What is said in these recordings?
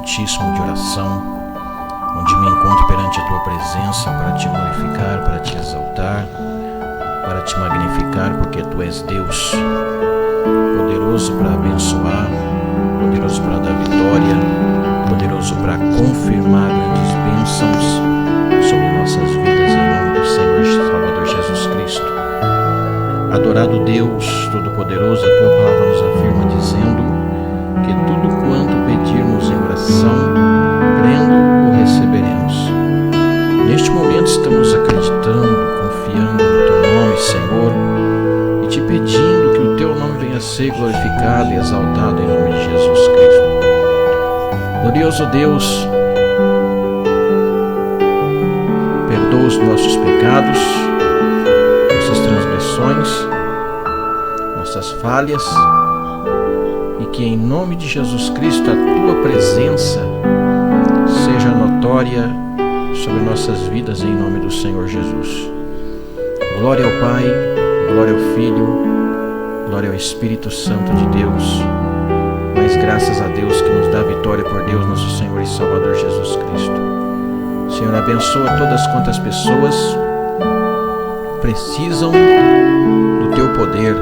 santíssimo de oração, onde me encontro perante a Tua presença para Te glorificar, para Te exaltar, para Te magnificar, porque Tu és Deus, poderoso para abençoar, poderoso para dar vitória, poderoso para confirmar grandes bênçãos sobre nossas vidas, em nome do Senhor Salvador Jesus Cristo. Adorado Deus Todo-Poderoso, a Tua palavra nos afirma dizendo que tudo quanto pedirmos em oração, crendo, o receberemos. Neste momento estamos acreditando, confiando no Teu nome, Senhor, e Te pedindo que o Teu nome venha a ser glorificado e exaltado em nome de Jesus Cristo. Glorioso Deus, perdoa os nossos pecados, nossas transgressões, nossas falhas, e que em nome de Jesus Cristo a Tua presença seja notória sobre nossas vidas em nome do Senhor Jesus. Glória ao Pai, glória ao Filho, glória ao Espírito Santo de Deus, mas graças a Deus que nos dá vitória por Deus nosso Senhor e Salvador Jesus Cristo. Senhor, abençoa todas quantas pessoas precisam do Teu poder,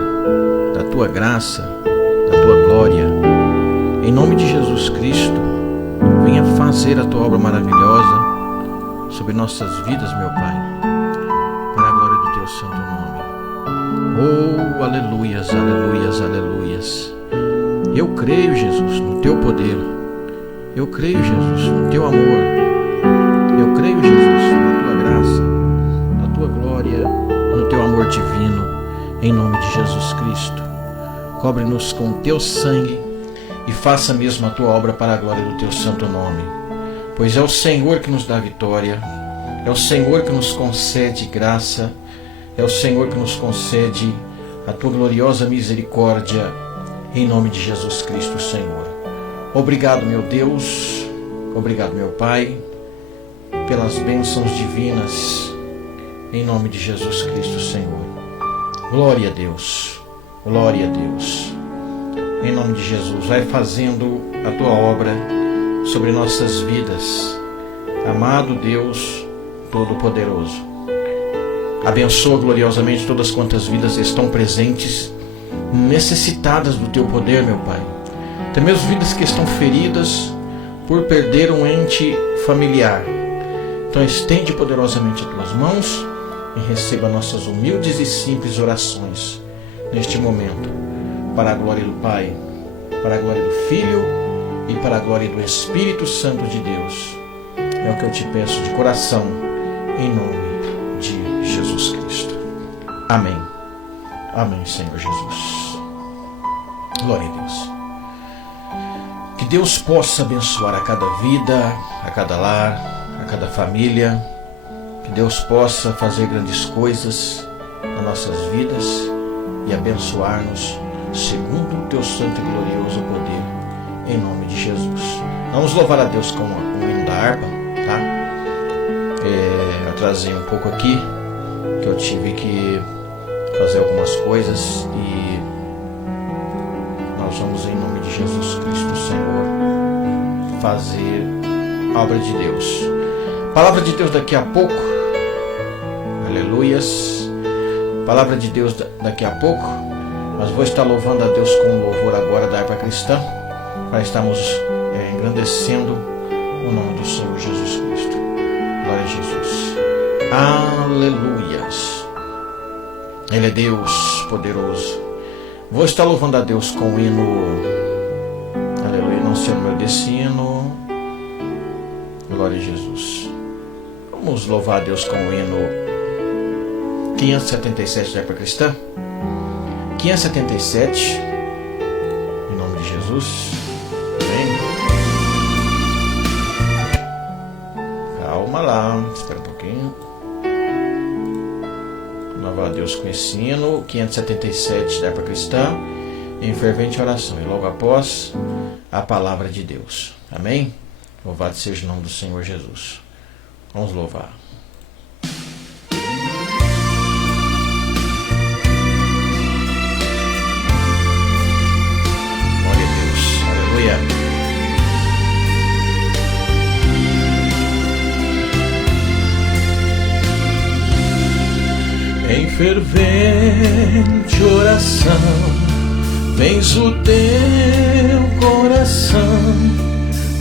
da Tua graça, da Tua glória. Em nome de Jesus Cristo, venha fazer a Tua obra maravilhosa sobre nossas vidas, meu Pai, para a glória do Teu santo nome. Oh, aleluias, aleluias, aleluias. Eu creio, Jesus, no Teu poder. Eu creio, Jesus, no Teu amor. Eu creio, Jesus, na Tua graça, na Tua glória, no Teu amor divino, em nome de Jesus Cristo. Cobre-nos com Teu sangue e faça mesmo a Tua obra para a glória do Teu santo nome. Pois é o Senhor que nos dá vitória, é o Senhor que nos concede graça, é o Senhor que nos concede a Tua gloriosa misericórdia, em nome de Jesus Cristo, Senhor. Obrigado, meu Deus, obrigado, meu Pai, pelas bênçãos divinas, em nome de Jesus Cristo, Senhor. Glória a Deus, glória a Deus. Em nome de Jesus, vai fazendo a Tua obra sobre nossas vidas, amado Deus Todo-Poderoso. Abençoa gloriosamente todas quantas vidas estão presentes, necessitadas do Teu poder, meu Pai. Até mesmo vidas que estão feridas por perder um ente familiar. Então estende poderosamente as Tuas mãos e receba nossas humildes e simples orações neste momento, para a glória do Pai, para a glória do Filho e para a glória do Espírito Santo de Deus. É o que eu te peço de coração, em nome de Jesus Cristo. Amém. Amém, Senhor Jesus. Glória a Deus. Que Deus possa abençoar a cada vida, a cada lar, a cada família. Que Deus possa fazer grandes coisas nas nossas vidas e abençoar-nos segundo o Teu santo e glorioso poder, em nome de Jesus. Vamos louvar a Deus com o hino da harpa, tá? Eu trazei um pouco aqui, que eu tive que fazer algumas coisas e nós vamos, em nome de Jesus Cristo, Senhor, fazer a obra de Deus. Palavra de Deus daqui a pouco. Aleluias. Palavra de Deus daqui a pouco. Mas vou estar louvando a Deus com o louvor agora da harpa cristã, para estarmos engrandecendo o nome do Senhor Jesus Cristo. Glória a Jesus. Aleluias. Ele é Deus poderoso. Vou estar louvando a Deus com o hino. Aleluia. Não sei o número desse hino. Glória a Jesus. Vamos louvar a Deus com o hino 577 da harpa cristã. 577, em nome de Jesus. Amém. Calma lá, espera um pouquinho. Louvar a Deus com esse hino 577 da harpa cristã, em fervente oração, e logo após a palavra de Deus. Amém? Louvado seja o nome do Senhor Jesus. Vamos louvar. Glória a Deus. Aleluia. fervente oração, vens o teu coração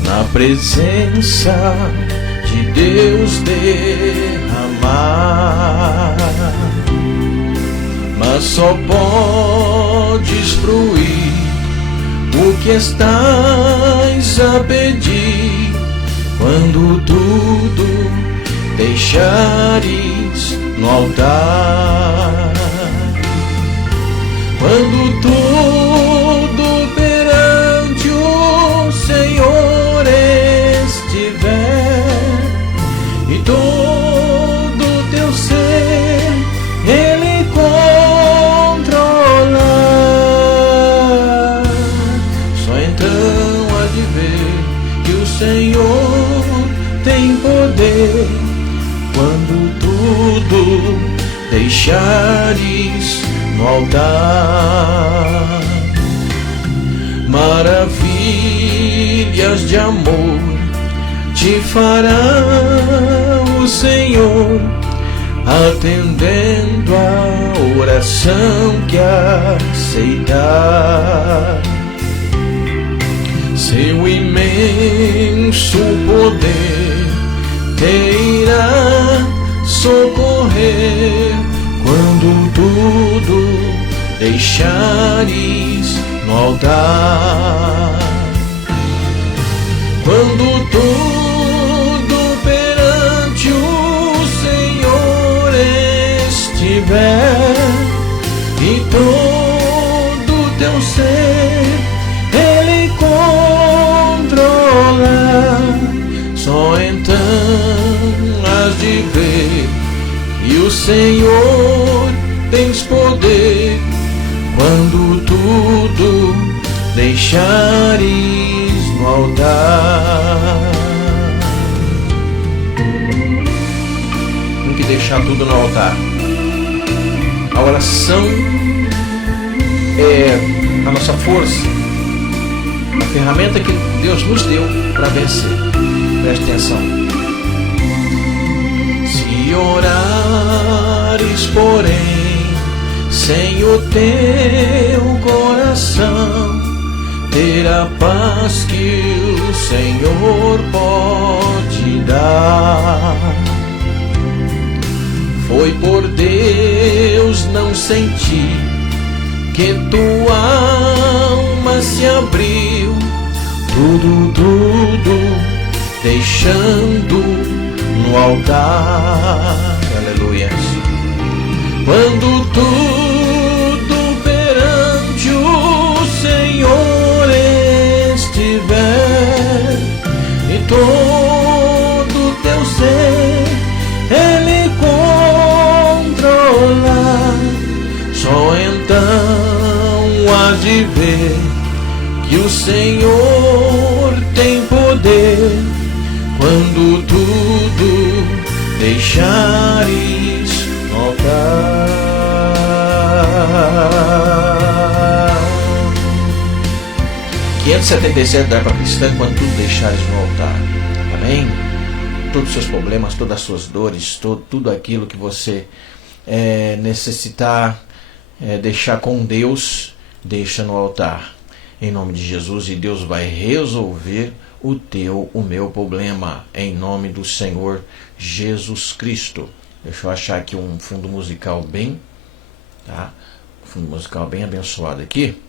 na presença de Deus derramar, mas só podes fruir o que estás a pedir quando tudo deixares no altar. Quando tudo perante o Senhor estiver e todo teu ser Ele controlar, só então há de ver que o Senhor tem poder quando tudo deixares no altar. Maravilhas de amor te fará o Senhor, atendendo a oração que aceitar. Seu imenso poder te irá socorrer quando tudo deixares no altar. Quando tudo perante o Senhor estiver e todo teu ser Ele controlar, só então hás de ver e o Senhor tens poder quando tudo deixares no altar. Tem que deixar tudo no altar. A oração é a nossa força, a ferramenta que Deus nos deu para vencer. Preste atenção. Se orares, porém, sem o teu coração, ter a paz que o Senhor pode dar. Foi por Deus não sentir que tua alma se abriu, tudo deixando no altar. Aleluia. Quando tudo perante o Senhor estiver e todo teu ser Ele controlar, só então há de ver que o Senhor tem poder quando tudo deixares no altar. 577 da Harpa Cristã, quando tudo deixares no altar. Amém? Todos os seus problemas, todas as suas dores, tudo aquilo que você necessitar deixar com Deus, deixa no altar. Em nome de Jesus, e Deus vai resolver o meu problema, em nome do Senhor Jesus Cristo. Deixa eu achar aqui um fundo musical bem, tá? Fundo musical bem abençoado aqui,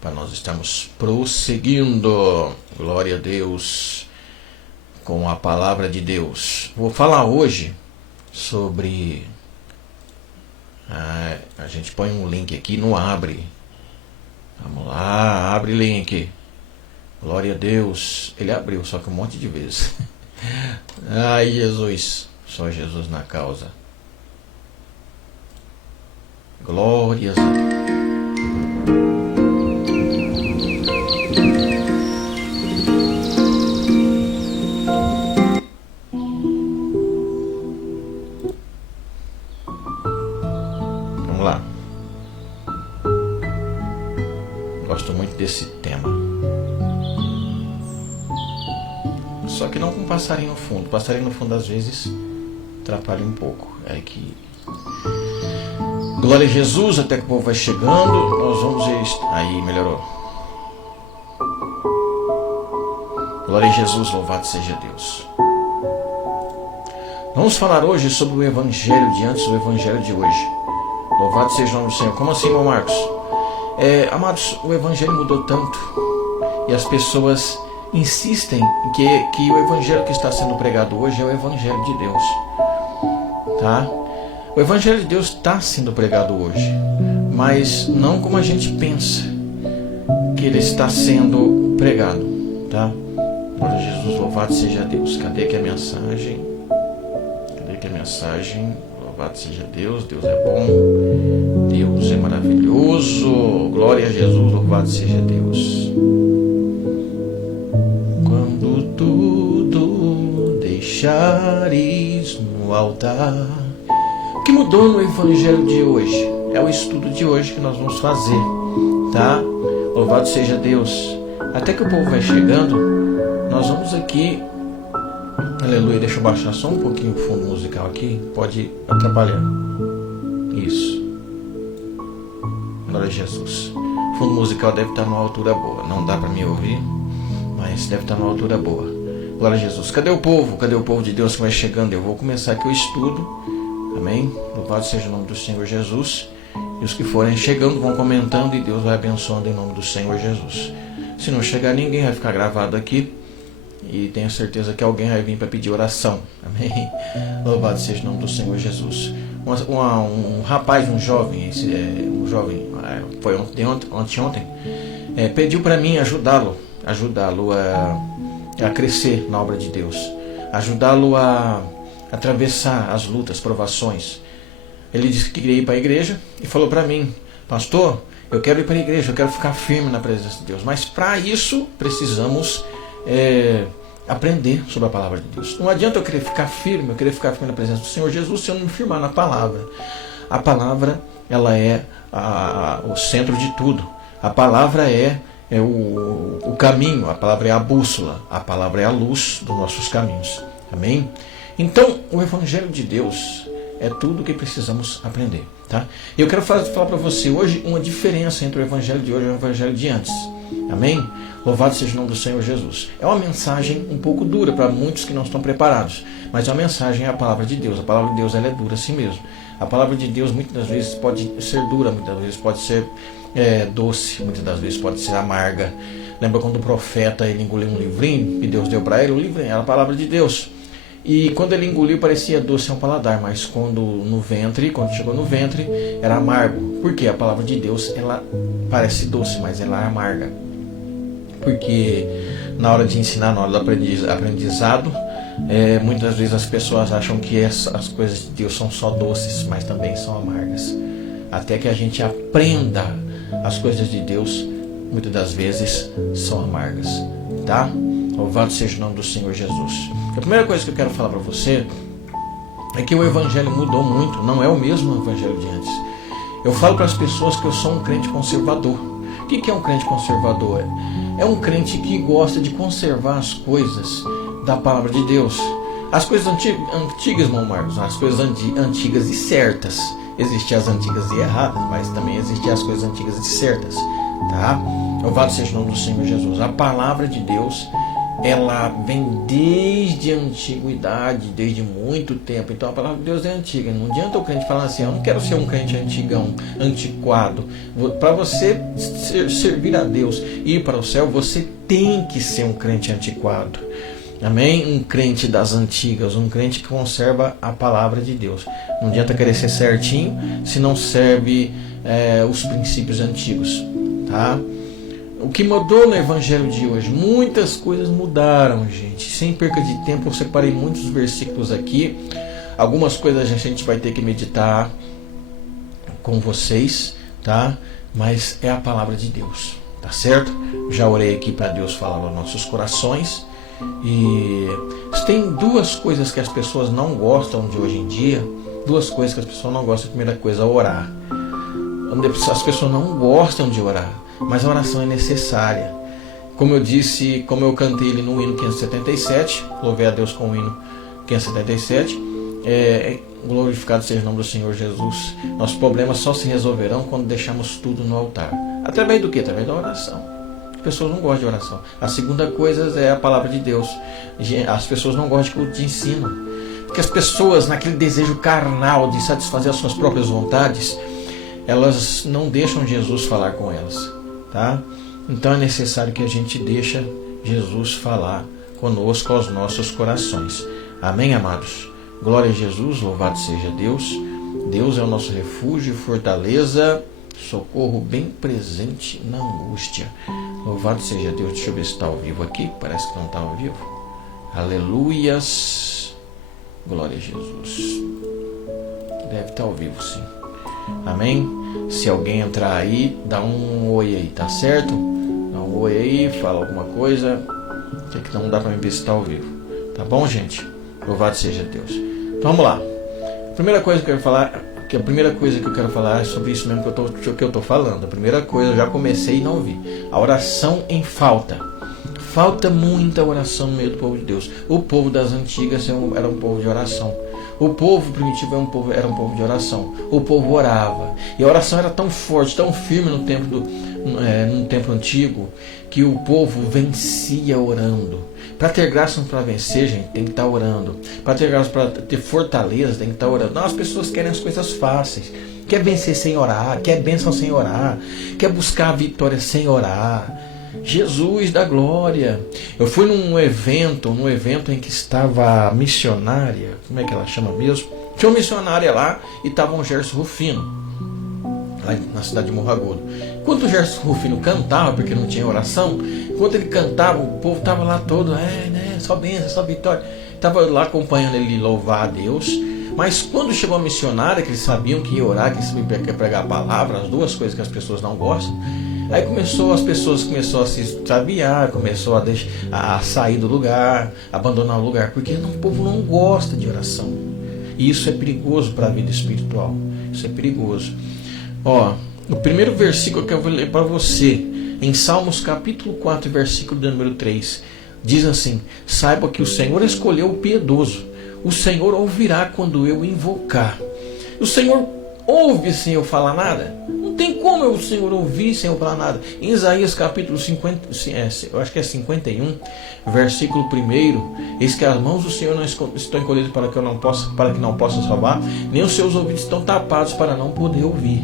para nós estarmos prosseguindo. Glória a Deus, com a palavra de Deus. Vou falar hoje sobre... a gente põe um link aqui, não abre. Vamos lá, abre link. Glória a Deus. Ele abriu, só que um monte de vezes. Ai, Jesus. Só Jesus na causa. Glórias a Deus. Vamos lá. Gosto muito desse tema. Só que não com passarinho no fundo. Passarinho no fundo às vezes atrapalha um pouco. É que Glória a Jesus, até que o povo vai chegando, nós vamos ver. Aí, melhorou. Glória a Jesus, louvado seja Deus. Vamos falar hoje sobre o evangelho de antes do evangelho de hoje. Louvado seja o nome do Senhor. Como assim, irmão Marcos? Amados, o evangelho mudou tanto e as pessoas insistem que o evangelho que está sendo pregado hoje é o evangelho de Deus, tá? O evangelho de Deus está sendo pregado hoje, mas não como a gente pensa que ele está sendo pregado, tá? Glória a Jesus, louvado seja Deus. Cadê que a mensagem? Louvado seja Deus, Deus é bom, Deus é maravilhoso, glória a Jesus, louvado seja Deus. Quando tudo deixares no altar. O que mudou no evangelho de hoje? É o estudo de hoje que nós vamos fazer, tá? Louvado seja Deus. Até que o povo vai chegando, nós vamos aqui. Aleluia, deixa eu baixar só um pouquinho o fundo musical aqui, pode atrapalhar. Isso. Glória a Jesus. O fundo musical deve estar numa altura boa. Não dá para me ouvir, mas deve estar numa altura boa. Glória a Jesus. Cadê o povo? Cadê o povo de Deus que vai chegando? Eu vou começar aqui o estudo. Amém? Louvado seja o nome do Senhor Jesus. E os que forem chegando vão comentando e Deus vai abençoando em nome do Senhor Jesus. Se não chegar ninguém, vai ficar gravado aqui. E tenho certeza que alguém vai vir para pedir oração. Amém? Louvado seja o nome do Senhor Jesus. Um rapaz, um jovem, foi ontem, pediu para mim ajudá-lo a crescer na obra de Deus, ajudá-lo a atravessar as lutas, provações. Ele disse que queria ir para a igreja e falou para mim: pastor, eu quero ir para a igreja, eu quero ficar firme na presença de Deus, mas para isso precisamos aprender sobre a palavra de Deus. Não adianta eu querer ficar firme na presença do Senhor Jesus se eu não me firmar na palavra. A palavra, ela é o centro de tudo. A palavra é o caminho, a palavra é a bússola, a palavra é a luz dos nossos caminhos. Amém? Então, o evangelho de Deus é tudo o que precisamos aprender, tá? Eu quero falar para você hoje uma diferença entre o evangelho de hoje e o evangelho de antes. Amém? Louvado seja o nome do Senhor Jesus. É uma mensagem um pouco dura para muitos que não estão preparados, mas a mensagem é a palavra de Deus. A palavra de Deus, ela é dura assim mesmo. A palavra de Deus muitas das vezes pode ser dura, muitas vezes pode ser doce, muitas das vezes pode ser amarga. Lembra quando o profeta ele engoliu um livrinho que Deus deu para ele? O livrinho era a palavra de Deus. E quando ele engoliu parecia doce ao paladar, mas quando chegou no ventre, era amargo. Por quê? A palavra de Deus, ela parece doce, mas ela é amarga. Porque na hora de ensinar, na hora do aprendizado, muitas vezes as pessoas acham que as coisas de Deus são só doces, mas também são amargas. Até que a gente aprenda as coisas de Deus, muitas das vezes são amargas, tá? Louvado seja o nome do Senhor Jesus. A primeira coisa que eu quero falar para você é que o evangelho mudou muito, não é o mesmo evangelho de antes. Eu falo para as pessoas que eu sou um crente conservador. O que é um crente conservador? É um crente que gosta de conservar as coisas da palavra de Deus. As coisas antigas, irmão Marcos, as coisas antigas e certas. Existem as antigas e erradas, mas também existem as coisas antigas e certas, tá? Louvado seja o nome do Senhor Jesus. A palavra de Deus, ela vem desde a antiguidade, desde muito tempo. Então a palavra de Deus é antiga. Não adianta o crente falar assim: eu não quero ser um crente antigão, antiquado. Para você servir a Deus e ir para o céu, você tem que ser um crente antiquado. Amém? Um crente das antigas, um crente que conserva a palavra de Deus. Não adianta querer ser certinho se não serve os princípios antigos, tá? O que mudou no evangelho de hoje? Muitas coisas mudaram, gente. Sem perca de tempo, eu separei muitos versículos aqui. Algumas coisas a gente vai ter que meditar com vocês, tá? Mas é a palavra de Deus, tá certo? Já orei aqui para Deus falar aos nossos corações. E tem duas coisas que as pessoas não gostam de hoje em dia. Duas coisas que as pessoas não gostam. A primeira coisa é orar. As pessoas não gostam de orar, mas a oração é necessária. Como eu disse, como eu cantei ele no hino 577, louvei a Deus com o hino 577, Glorificado seja o nome do Senhor Jesus. Nossos problemas só se resolverão quando deixamos tudo no altar. Através do quê? Através da oração. As pessoas não gostam de oração. A segunda coisa é a palavra de Deus. As pessoas não gostam de culto de ensino. Porque as pessoas, naquele desejo carnal de satisfazer as suas próprias vontades, elas não deixam Jesus falar com elas. Tá? Então é necessário que a gente deixe Jesus falar conosco aos nossos corações. Amém, amados? Glória a Jesus, louvado seja Deus. Deus é o nosso refúgio e fortaleza, socorro bem presente na angústia. Louvado seja Deus. Deixa eu ver se está ao vivo aqui. Parece que não está ao vivo. Aleluias. Glória a Jesus. Deve estar ao vivo, sim. Amém? Se alguém entrar aí, dá um oi aí, tá certo? Dá um oi aí, fala alguma coisa. Que não dá para me ver se está ao vivo. Tá bom, gente? Louvado seja Deus. Então vamos lá. A primeira coisa que eu quero falar é sobre isso mesmo que eu estou falando. A primeira coisa, eu já comecei e não vi. A oração em falta. Falta muita oração no meio do povo de Deus. O povo das antigas era um povo de oração. O povo primitivo era um povo de oração. O povo orava. E a oração era tão forte, tão firme no tempo antigo, que o povo vencia orando. Para ter graça para vencer, gente, tem que estar orando. Para ter graça, para ter fortaleza, tem que estar orando. Não, as pessoas querem as coisas fáceis. Quer vencer sem orar, quer bênção sem orar, quer buscar a vitória sem orar. Jesus da glória. Eu fui num evento em que estava a missionária, como é que ela chama mesmo? Tinha uma missionária lá e estava um Gerson Rufino, lá na cidade de Morro Agudo. Enquanto o Gerson Rufino cantava, porque não tinha oração, enquanto ele cantava, o povo estava lá todo, só bênção, só vitória. Estava lá acompanhando ele louvar a Deus. Mas quando chegou a missionária, que eles sabiam que ia orar, que ia pregar a palavra, as duas coisas que as pessoas não gostam, aí as pessoas começaram a se extraviar, começou a sair do lugar, abandonar o lugar, porque o povo não gosta de oração. E isso é perigoso para a vida espiritual. Isso é perigoso. O primeiro versículo que eu vou ler para você, em Salmos capítulo 4, versículo número 3, diz assim: saiba que o Senhor escolheu o piedoso. O Senhor ouvirá quando eu invocar. O Senhor ouve sem eu falar nada? Não tem como o Senhor ouvir sem eu falar nada. Em Isaías capítulo 50, eu acho que é 51, versículo 1, eis que as mãos do Senhor não estão encolhidas para que não possa salvar, nem os seus ouvidos estão tapados para não poder ouvir.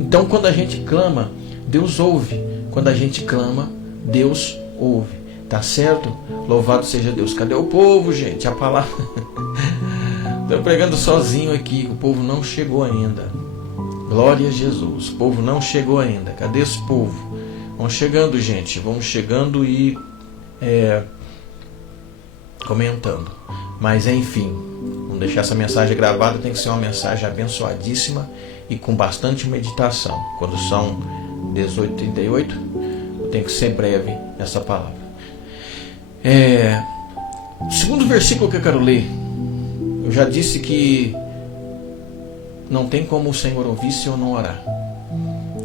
Então quando a gente clama, Deus ouve. Quando a gente clama, Deus ouve. Tá certo? Louvado seja Deus. Cadê o povo, gente? A palavra... Estou pregando sozinho aqui, o povo não chegou ainda. Glória a Jesus. O povo não chegou ainda. Cadê esse povo? Vão chegando, gente. Vão chegando e comentando. Mas enfim, vamos deixar essa mensagem gravada. Tem que ser uma mensagem abençoadíssima e com bastante meditação. Quando são 18h38, tem que ser breve essa palavra. O segundo versículo que eu quero ler, eu já disse que não tem como o Senhor ouvir se eu não orar.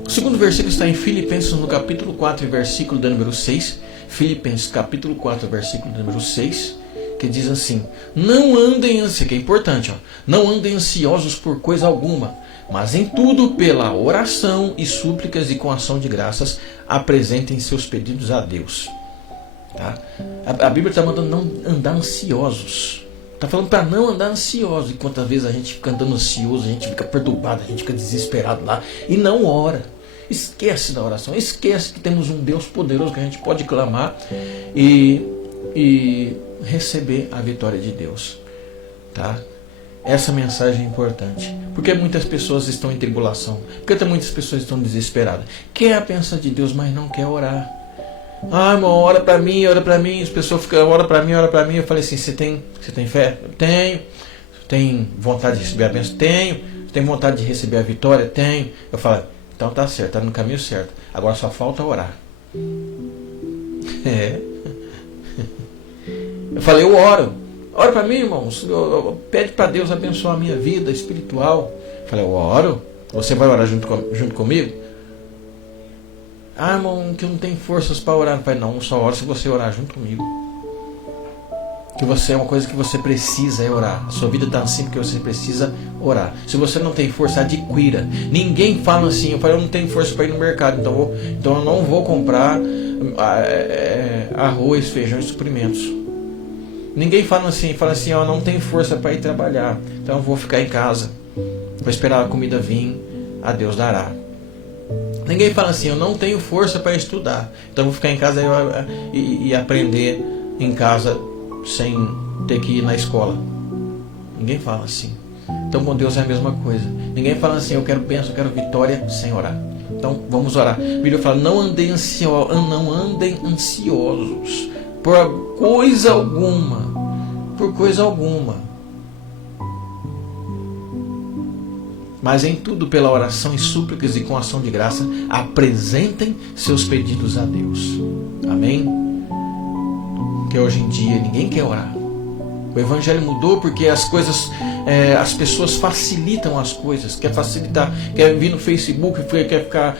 O segundo versículo está em Filipenses no capítulo 4, versículo de número 6. Filipenses capítulo 4, versículo de número 6, que diz assim: não andem ansiosos, que é importante, não andem ansiosos por coisa alguma, mas em tudo pela oração e súplicas e com ação de graças apresentem seus pedidos a Deus. Tá? A Bíblia está mandando não andar ansiosos. Está falando para não andar ansiosos. E quantas vezes a gente fica andando ansioso, a gente fica perturbado, a gente fica desesperado lá e não ora. Esquece da oração. Esquece que temos um Deus poderoso que a gente pode clamar e receber a vitória de Deus. Tá? Essa mensagem é importante. Porque muitas pessoas estão em tribulação. Porque muitas pessoas estão desesperadas. Quer a bênção de Deus, mas não quer orar. Irmão, ora para mim. As pessoas ficam, ora para mim. Eu falei assim, você tem fé? Eu tenho. Tem vontade de receber a bênção? Tenho. Tem vontade de receber a vitória? Tenho. Eu falei, então tá certo, tá no caminho certo. Agora só falta orar. Eu falei, eu oro. Ora para mim, irmãos. Pede para Deus abençoar a minha vida espiritual. Eu falei, eu oro. Você vai orar junto comigo? Irmão, que eu não tenho forças para orar. Eu falei, não, só oro se você orar junto comigo. que você é uma coisa que você precisa é orar. A sua vida está assim porque você precisa orar. Se você não tem força, adquira. Ninguém fala assim, eu não tenho força para ir no mercado, então eu não vou comprar arroz, feijão e suprimentos. Ninguém fala assim, eu não tenho força para ir trabalhar, então eu vou ficar em casa, vou esperar a comida vir, a Deus dará. Ninguém fala assim, eu não tenho força para estudar, então eu vou ficar em casa e aprender em casa sem ter que ir na escola. Ninguém fala assim. Então com Deus é a mesma coisa. Ninguém fala assim, eu quero bênção, eu quero vitória sem orar. Então vamos orar. A Bíblia fala, não andem ansiosos por coisa alguma. Por coisa alguma. Mas em tudo pela oração e súplicas e com ação de graça, apresentem seus pedidos a Deus. Amém? Que hoje em dia ninguém quer orar. O Evangelho mudou porque as pessoas facilitam as coisas. Quer facilitar, quer vir no Facebook, quer ficar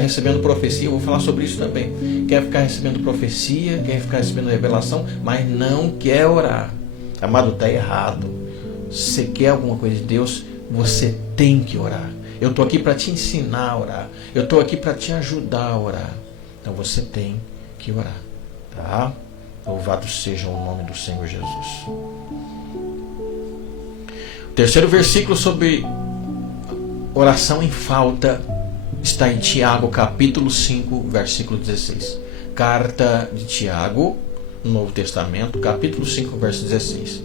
recebendo profecia. Eu vou falar sobre isso também. Quer ficar recebendo profecia, quer ficar recebendo revelação, mas não quer orar. Amado, está errado. Se você quer alguma coisa de Deus, você tem que orar. Eu estou aqui para te ensinar a orar. Eu estou aqui para te ajudar a orar. Então você tem que orar. Tá? Louvado seja o nome do Senhor Jesus. O terceiro versículo sobre oração em falta está em Tiago, capítulo 5, versículo 16. Carta de Tiago, no Novo Testamento, capítulo 5, verso 16.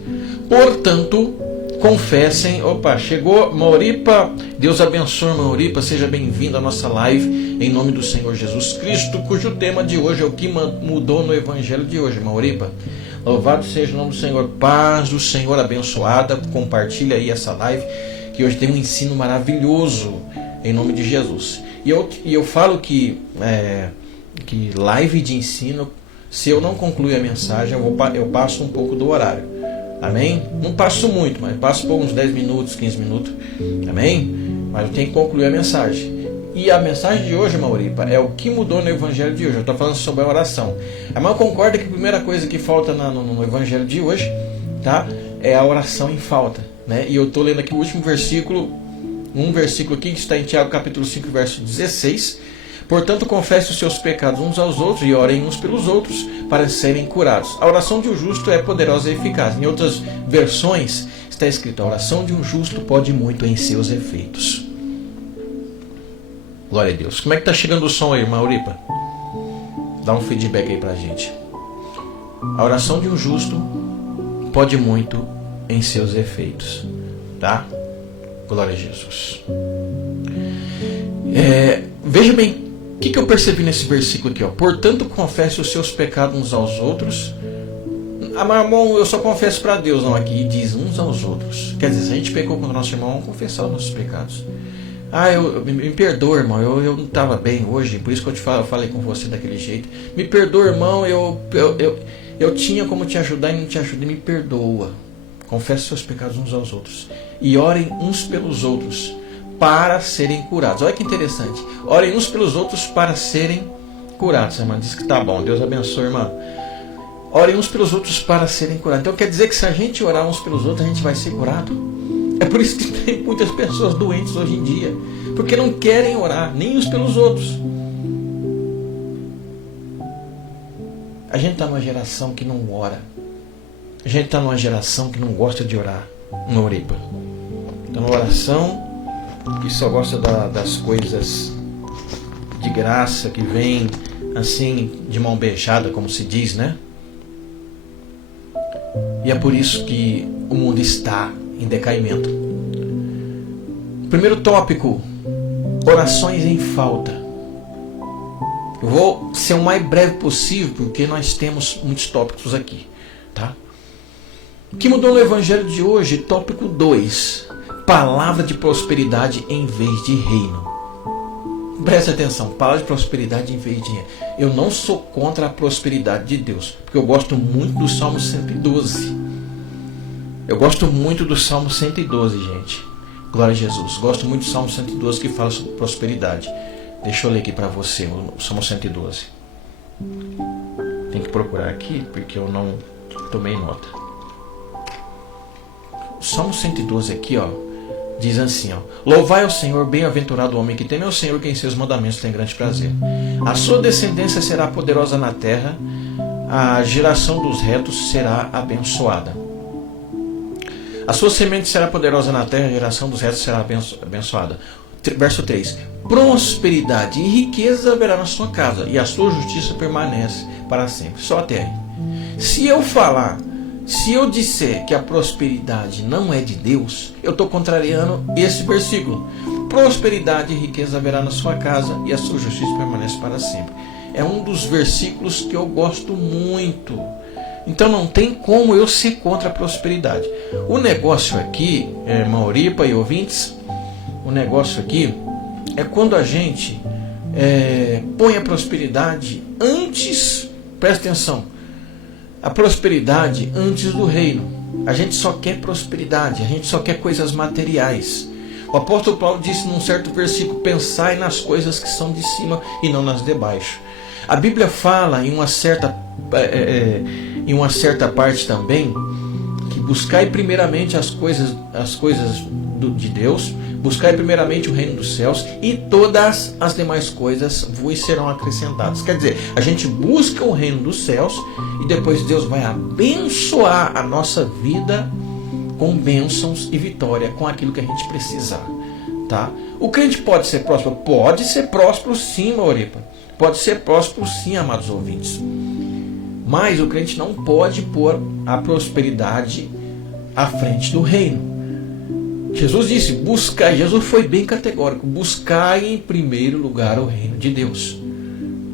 Portanto, confessem. Opa, chegou Mauripa. Deus abençoe Mauripa. Seja bem-vindo à nossa live em nome do Senhor Jesus Cristo, cujo tema de hoje é o que mudou no Evangelho de hoje. Mauripa, louvado seja o nome do Senhor. Paz do Senhor abençoada. Compartilha aí essa live, que hoje tem um ensino maravilhoso em nome de Jesus. E eu falo que live de ensino, se eu não concluir a mensagem, eu passo um pouco do horário. Amém? Não passo muito, mas passo por uns 10 minutos, 15 minutos. Amém? Mas eu tenho que concluir a mensagem. E a mensagem de hoje, Mauripa, é o que mudou no Evangelho de hoje. Eu estou falando sobre a oração. A irmã concorda que a primeira coisa que falta no Evangelho de hoje, tá, é a oração em falta. Né? E eu estou lendo aqui o último versículo, um versículo aqui que está em Tiago capítulo 5, verso 16. Portanto, confesse os seus pecados uns aos outros e orem uns pelos outros para serem curados. A oração de um justo é poderosa e eficaz. Em outras versões está escrito, a oração de um justo pode muito em seus efeitos. Glória a Deus. Como é que está chegando o som aí, Mauripa? Dá um feedback aí pra gente. A oração de um justo pode muito em seus efeitos. Tá? Glória a Jesus. Veja bem, o que eu percebi nesse versículo aqui? Ó? Portanto, confesse os seus pecados uns aos outros. Irmão, eu só confesso para Deus, não aqui. E diz uns aos outros. Quer dizer, se a gente pecou contra o nosso irmão, vamos confessar os nossos pecados. Me perdoa, irmão, eu não estava bem hoje, por isso que eu falei com você daquele jeito. Me perdoa, irmão, eu tinha como te ajudar e não te ajudei, me perdoa. Confesse seus pecados uns aos outros. E orem uns pelos outros para serem curados. Olha que interessante. Orem uns pelos outros para serem curados. A irmã diz que tá bom, Deus abençoe, irmã. Orem uns pelos outros para serem curados. Então quer dizer que se a gente orar uns pelos outros, a gente vai ser curado? É por isso que tem muitas pessoas doentes hoje em dia, porque não querem orar, nem uns pelos outros. A gente está numa geração que não ora. A gente está numa geração que não gosta de orar. Mauripa. Então, uma oração que só gosta das coisas de graça, que vem assim, de mão beijada, como se diz, né? E é por isso que o mundo está em decaimento. Primeiro tópico, orações em falta. Eu vou ser o mais breve possível, porque nós temos muitos tópicos aqui, tá? O que mudou no Evangelho de hoje? Tópico 2, palavra de prosperidade em vez de reino. Preste atenção, palavra de prosperidade em vez de reino. Eu não sou contra a prosperidade de Deus, porque eu gosto muito do Salmo 112. Eu gosto muito do Salmo 112, gente. Glória a Jesus. Gosto muito do Salmo 112 que fala sobre prosperidade. Deixa eu ler aqui para você o Salmo 112. Tem que procurar aqui porque eu não tomei nota. Salmo 112 aqui, ó, diz assim, ó: louvai ao Senhor, bem-aventurado o homem que teme ao Senhor, que em seus mandamentos tem grande prazer. A sua descendência será poderosa na terra, a geração dos retos será abençoada. A sua semente será poderosa na terra, a geração dos retos será abençoada. Verso 3: prosperidade e riqueza haverá na sua casa, e a sua justiça permanece para sempre. Só até aí. Se eu disser que a prosperidade não é de Deus, eu estou contrariando esse versículo. Prosperidade e riqueza haverá na sua casa, e a sua justiça permanece para sempre. É um dos versículos que eu gosto muito. Então não tem como eu ser contra a prosperidade. O negócio aqui, Mauripa e ouvintes, o negócio aqui é quando a gente põe a prosperidade antes, presta atenção, a prosperidade antes do reino. A gente só quer prosperidade, a gente só quer coisas materiais. O apóstolo Paulo disse num certo versículo: pensai nas coisas que são de cima e não nas de baixo. A Bíblia fala em uma certa parte também que buscai primeiramente as coisas de Deus, buscai primeiramente o reino dos céus, e todas as demais coisas vos serão acrescentadas. Quer dizer, a gente busca o reino dos céus e depois Deus vai abençoar a nossa vida com bênçãos e vitória, com aquilo que a gente precisar, tá? O crente pode ser próspero? Pode ser próspero sim, Mauripa. Pode ser próspero sim, amados ouvintes. Mas o crente não pode pôr a prosperidade à frente do reino. Jesus disse: buscai. Jesus foi bem categórico: buscai em primeiro lugar o reino de Deus,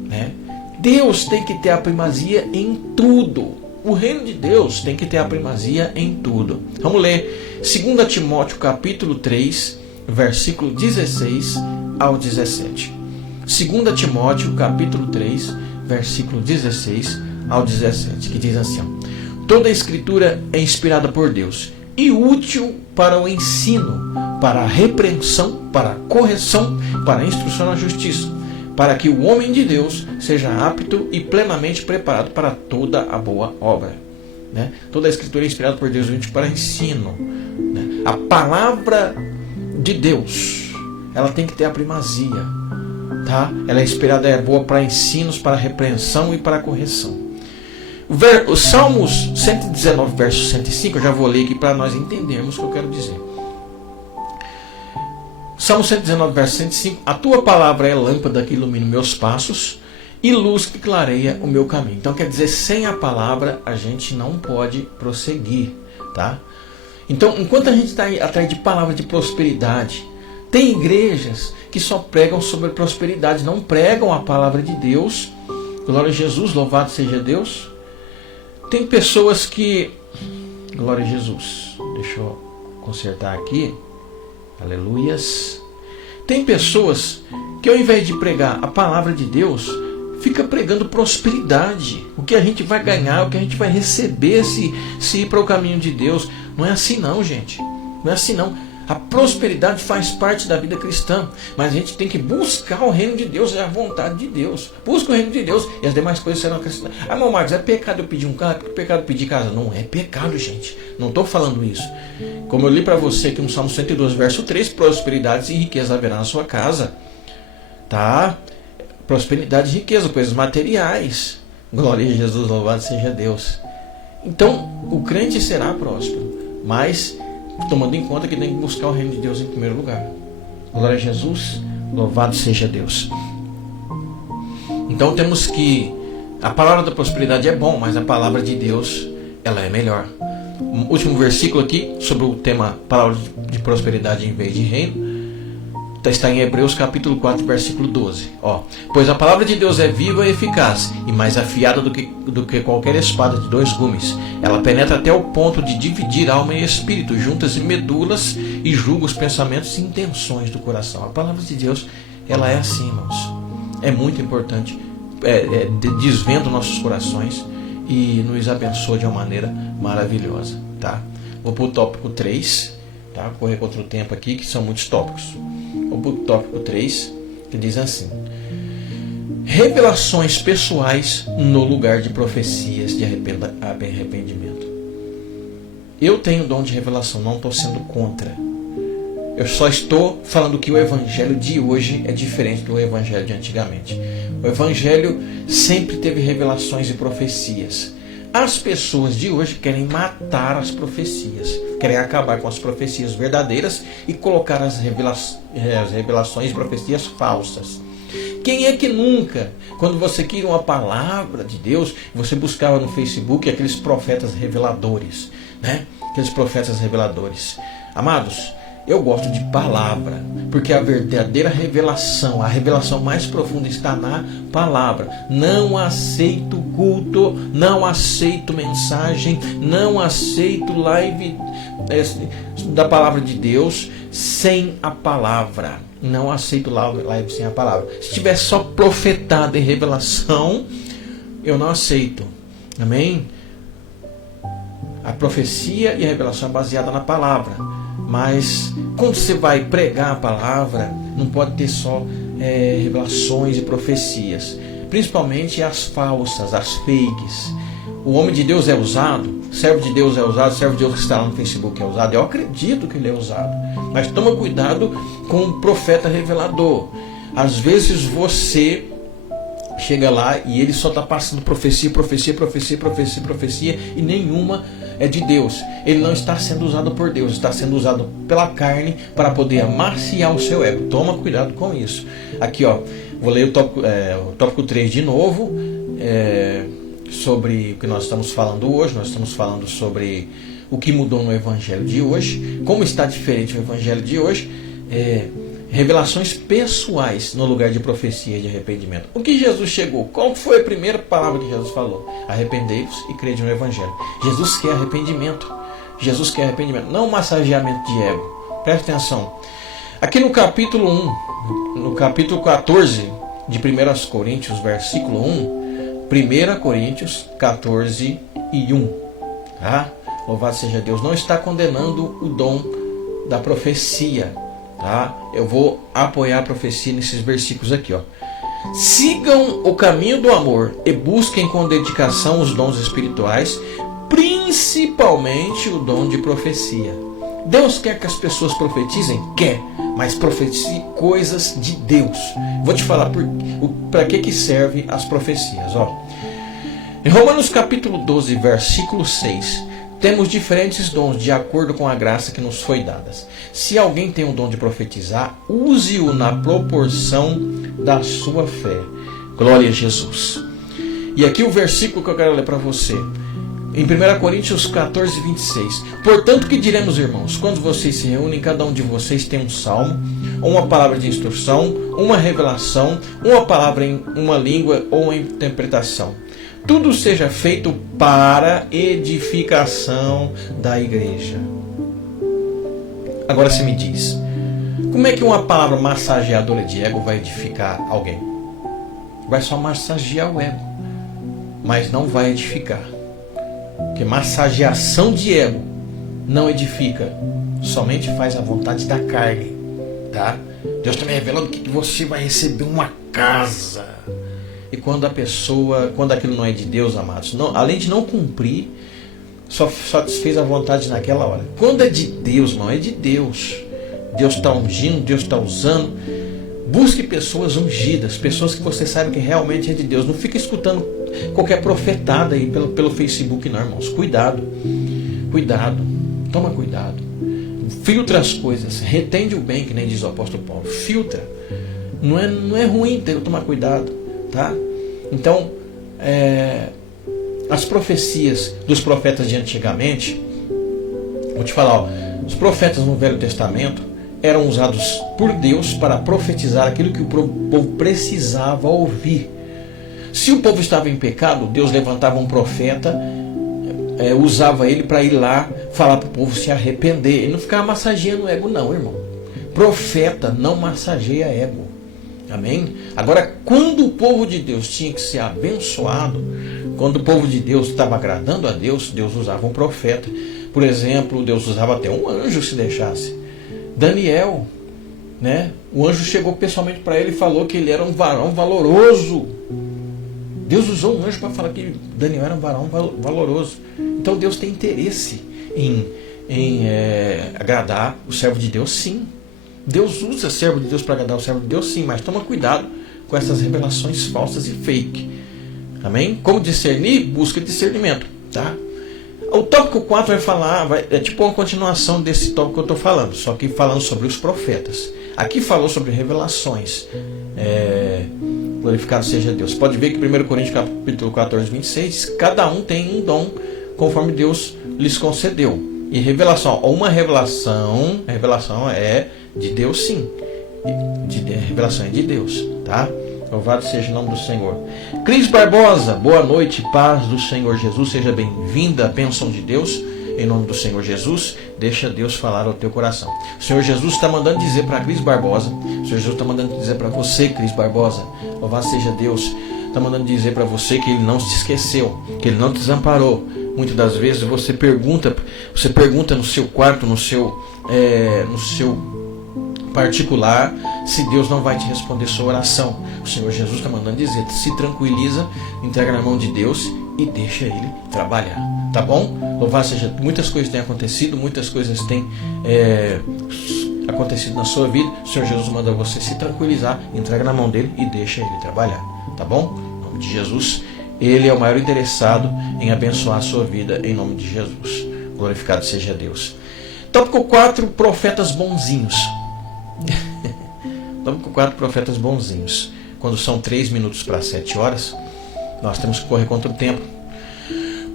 né? Deus tem que ter a primazia em tudo. O reino de Deus tem que ter a primazia em tudo. Vamos ler 2 Timóteo capítulo 3, versículo 16 ao 17. 2 Timóteo capítulo 3, versículo 16 ao 17, que diz assim, ó: toda a escritura é inspirada por Deus e útil para o ensino, para a repreensão, para a correção, para a instrução na justiça, para que o homem de Deus seja apto e plenamente preparado para toda a boa obra, né? Toda a escritura é inspirada por Deus e útil para ensino, né? A palavra de Deus, ela tem que ter a primazia, tá? Ela é inspirada, é boa para ensinos, para repreensão e para correção. Os Salmos 119, verso 105, eu já vou ler aqui para nós entendermos o que eu quero dizer. Salmo 119, verso 105: a tua palavra é lâmpada que ilumina meus passos e luz que clareia o meu caminho. Então quer dizer, sem a palavra a gente não pode prosseguir, tá? Então, enquanto a gente está atrás de palavra de prosperidade, tem igrejas que só pregam sobre prosperidade, não pregam a palavra de Deus. Glória a Jesus, louvado seja Deus. Tem pessoas que... Glória a Jesus. Deixa eu consertar aqui. Aleluias. Tem pessoas que ao invés de pregar a palavra de Deus, fica pregando prosperidade. O que a gente vai ganhar, o que a gente vai receber se ir para o caminho de Deus. Não é assim não, gente. Não é assim não. A prosperidade faz parte da vida cristã, mas a gente tem que buscar o reino de Deus, é a vontade de Deus. Busca o reino de Deus e as demais coisas serão acrescentadas. Ah, meu Marcos, é pecado eu pedir um carro? É pecado pedir casa? Não é pecado, gente. Não estou falando isso. Como eu li para você aqui no Salmo 112, verso 3, prosperidades e riqueza haverá na sua casa. Tá? Prosperidade e riqueza, coisas materiais. Glória a Jesus, louvado seja Deus. Então, o crente será próspero, mas tomando em conta que tem que buscar o reino de Deus em primeiro lugar. Glória a Jesus, louvado seja Deus. Então temos que... A palavra da prosperidade é bom, mas a palavra de Deus, ela é melhor. O último versículo aqui, sobre o tema palavra de prosperidade em vez de reino, está em Hebreus capítulo 4, versículo 12. Ó, pois a palavra de Deus é viva e eficaz, e mais afiada do que qualquer espada de 2 gumes. Ela penetra até o ponto de dividir alma e espírito, juntas e medulas, e julga os pensamentos e intenções do coração. A palavra de Deus, ela é assim, irmãos. É muito importante. Desvenda nossos corações e nos abençoa de uma maneira maravilhosa, tá? Vou para o tópico 3, tá? Correr contra o tempo aqui, que são muitos tópicos. Vou para o tópico 3, que diz assim: revelações pessoais no lugar de profecias de arrependimento. Eu tenho dom de revelação, não estou sendo contra. Eu só estou falando que o evangelho de hoje é diferente do evangelho de antigamente. O evangelho sempre teve revelações e profecias. As pessoas de hoje querem matar as profecias, querem acabar com as profecias verdadeiras e colocar as revelações e profecias falsas. Quem é que nunca, quando você queria uma palavra de Deus, você buscava no Facebook aqueles profetas reveladores, né? Aqueles profetas reveladores. Amados, eu gosto de palavra, porque a verdadeira revelação, a revelação mais profunda está na palavra. Não aceito culto, não aceito mensagem, não aceito live da palavra de Deus sem a palavra. Não aceito live sem a palavra. Se tiver só profetada e revelação, eu não aceito. Amém? A profecia e a revelação é baseada na palavra. Mas quando você vai pregar a palavra, não pode ter só revelações e profecias. Principalmente as falsas, as fakes. O homem de Deus é usado, servo de Deus é usado, servo de Deus que está lá no Facebook é usado. Eu acredito que ele é usado. Mas toma cuidado com o profeta revelador. Às vezes você chega lá e ele só está passando profecia e nenhuma é de Deus. Ele não está sendo usado por Deus, está sendo usado pela carne para poder amaciar o seu ego. Toma cuidado com isso. Aqui, ó, vou ler o tópico 3 de novo, sobre o que nós estamos falando hoje. Nós estamos falando sobre o que mudou no evangelho de hoje, como está diferente o evangelho de hoje, revelações pessoais no lugar de profecia e de arrependimento. O que Jesus chegou? Qual foi a primeira palavra que Jesus falou? Arrependei-vos e crede no evangelho. Jesus quer arrependimento. Jesus quer arrependimento, não massageamento de ego. Preste atenção. Aqui no capítulo 1, no capítulo 14 de 1 Coríntios, versículo 1, 1 Coríntios 14 e 1. Tá? Louvado seja Deus. Não está condenando o dom da profecia. Tá? Eu vou apoiar a profecia nesses versículos aqui, ó. Sigam o caminho do amor e busquem com dedicação os dons espirituais, principalmente o dom de profecia. Deus quer que as pessoas profetizem? Quer, mas profetize coisas de Deus. Vou te falar para que serve as profecias, ó. Em Romanos capítulo 12, versículo 6, temos diferentes dons de acordo com a graça que nos foi dada. Se alguém tem o dom de profetizar, use-o na proporção da sua fé. Glória a Jesus. E aqui o versículo que eu quero ler para você. Em 1 Coríntios 14, 26. Portanto, que diremos, irmãos? Quando vocês se reúnem, cada um de vocês tem um salmo, uma palavra de instrução, uma revelação, uma palavra em uma língua ou uma interpretação. Tudo seja feito para edificação da igreja. Agora você me diz, como é que uma palavra massageadora de ego vai edificar alguém? Vai só massagear o ego, mas não vai edificar. Porque massageação de ego não edifica, somente faz a vontade da carne. Tá? Deus está me revelando que você vai receber uma casa. E quando aquilo não é de Deus, amados, além de não cumprir, só satisfez a vontade naquela hora. Quando é de Deus, não é de Deus. Deus está ungindo, Deus está usando. Busque pessoas ungidas, pessoas que você sabe que realmente é de Deus. Não fique escutando qualquer profetada aí pelo Facebook, não, irmãos. Cuidado, cuidado, toma cuidado. Filtra as coisas, retende o bem, que nem diz o apóstolo Paulo. Filtra. Não é ruim ter que tomar cuidado. Tá? Então, as profecias dos profetas de antigamente, vou te falar, ó, os profetas no Velho Testamento eram usados por Deus para profetizar aquilo que o povo precisava ouvir. Se o povo estava em pecado, Deus levantava um profeta, usava ele para ir lá falar para o povo se arrepender. Ele não ficava massageando o ego, não, irmão. Profeta não massageia ego. Amém? Agora, quando o povo de Deus tinha que ser abençoado, quando o povo de Deus estava agradando a Deus, Deus usava um profeta. Por exemplo, Deus usava até um anjo se deixasse. Daniel, né? O anjo chegou pessoalmente para ele e falou que ele era um varão valoroso. Deus usou um anjo para falar que Daniel era um varão valoroso. Então Deus tem interesse em agradar o servo de Deus, sim. Deus usa servo de Deus para agradar o servo de Deus, sim, mas toma cuidado com essas revelações falsas e fake. Amém? Como discernir? Busca discernimento, tá? O tópico 4 vai falar, é tipo uma continuação desse tópico que eu estou falando, só que falando sobre os profetas. Aqui falou sobre revelações. Glorificado seja Deus. Pode ver que 1 Coríntios capítulo 14, 26 diz: cada um tem um dom conforme Deus lhes concedeu. E revelação, uma revelação é de Deus, sim. Revelação é de Deus, tá? Louvado seja o nome do Senhor. Cris Barbosa, boa noite, paz do Senhor Jesus, seja bem-vinda, a bênção de Deus, em nome do Senhor Jesus. Deixa Deus falar ao teu coração. O Senhor Jesus está mandando dizer para Cris Barbosa, o Senhor Jesus está mandando dizer para você, Cris Barbosa, louvado seja Deus, está mandando dizer para você que Ele não se esqueceu, que Ele não te desamparou. Muitas das vezes você pergunta no seu quarto, no seu particular, se Deus não vai te responder sua oração. O Senhor Jesus está mandando dizer: se tranquiliza, entrega na mão de Deus e deixa Ele trabalhar, tá bom? Louvado seja, muitas coisas têm acontecido, muitas coisas têm acontecido na sua vida. O Senhor Jesus manda você se tranquilizar, entrega na mão dele e deixa Ele trabalhar, tá bom? Em nome de Jesus, Ele é o maior interessado em abençoar a sua vida, em nome de Jesus. Glorificado seja Deus. Tópico 4, profetas bonzinhos. Tópico 4, profetas bonzinhos. Quando são 3 minutos para 7 horas, nós temos que correr contra o tempo.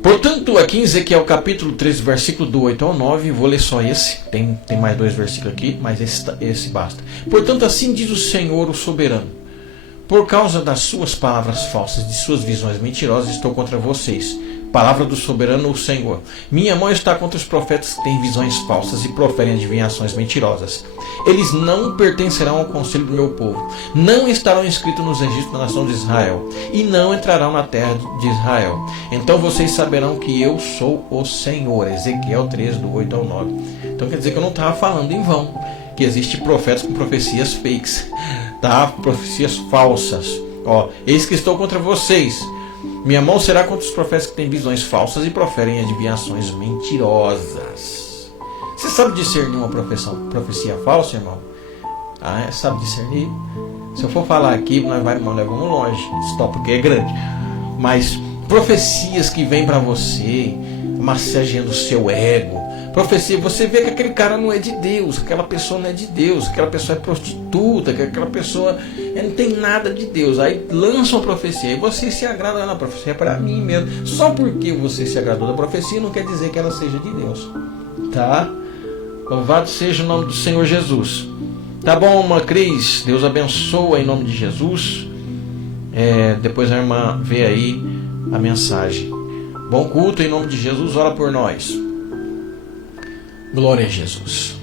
Portanto, aqui em Ezequiel capítulo 13, versículo do 8 ao 9, vou ler só esse, tem mais 2 versículos aqui, mas esse basta. Portanto, assim diz o Senhor, o soberano: por causa das suas palavras falsas, de suas visões mentirosas, estou contra vocês. Palavra do soberano, o Senhor: minha mão está contra os profetas que têm visões falsas e proferem adivinhações mentirosas. Eles não pertencerão ao conselho do meu povo, não estarão inscritos nos registros da nação de Israel, e não entrarão na terra de Israel. Então vocês saberão que eu sou o Senhor. Ezequiel 13, do 8 ao 9. Então quer dizer que eu não estava falando em vão, que existe profetas com profecias fakes, tá? Profecias falsas. Eis que estou contra vocês. Minha mão será contra os profetas que têm visões falsas e proferem adivinhações mentirosas. Você sabe discernir uma profecia falsa, irmão? Sabe discernir? Se eu for falar aqui, nós vamos longe. Stop, porque é grande. Mas profecias que vêm para você, massageando o seu ego. Profecia, você vê que aquele cara não é de Deus, aquela pessoa não é de Deus, aquela pessoa é prostituta, que aquela pessoa não tem nada de Deus. Aí lançam a profecia e você se agrada na profecia, é para mim mesmo. Só porque você se agradou da profecia não quer dizer que ela seja de Deus, tá? Louvado seja o nome do Senhor Jesus. Tá bom, irmã Cris? Deus abençoa em nome de Jesus. Depois a irmã vê aí a mensagem. Bom culto em nome de Jesus, ora por nós. Glória a Jesus.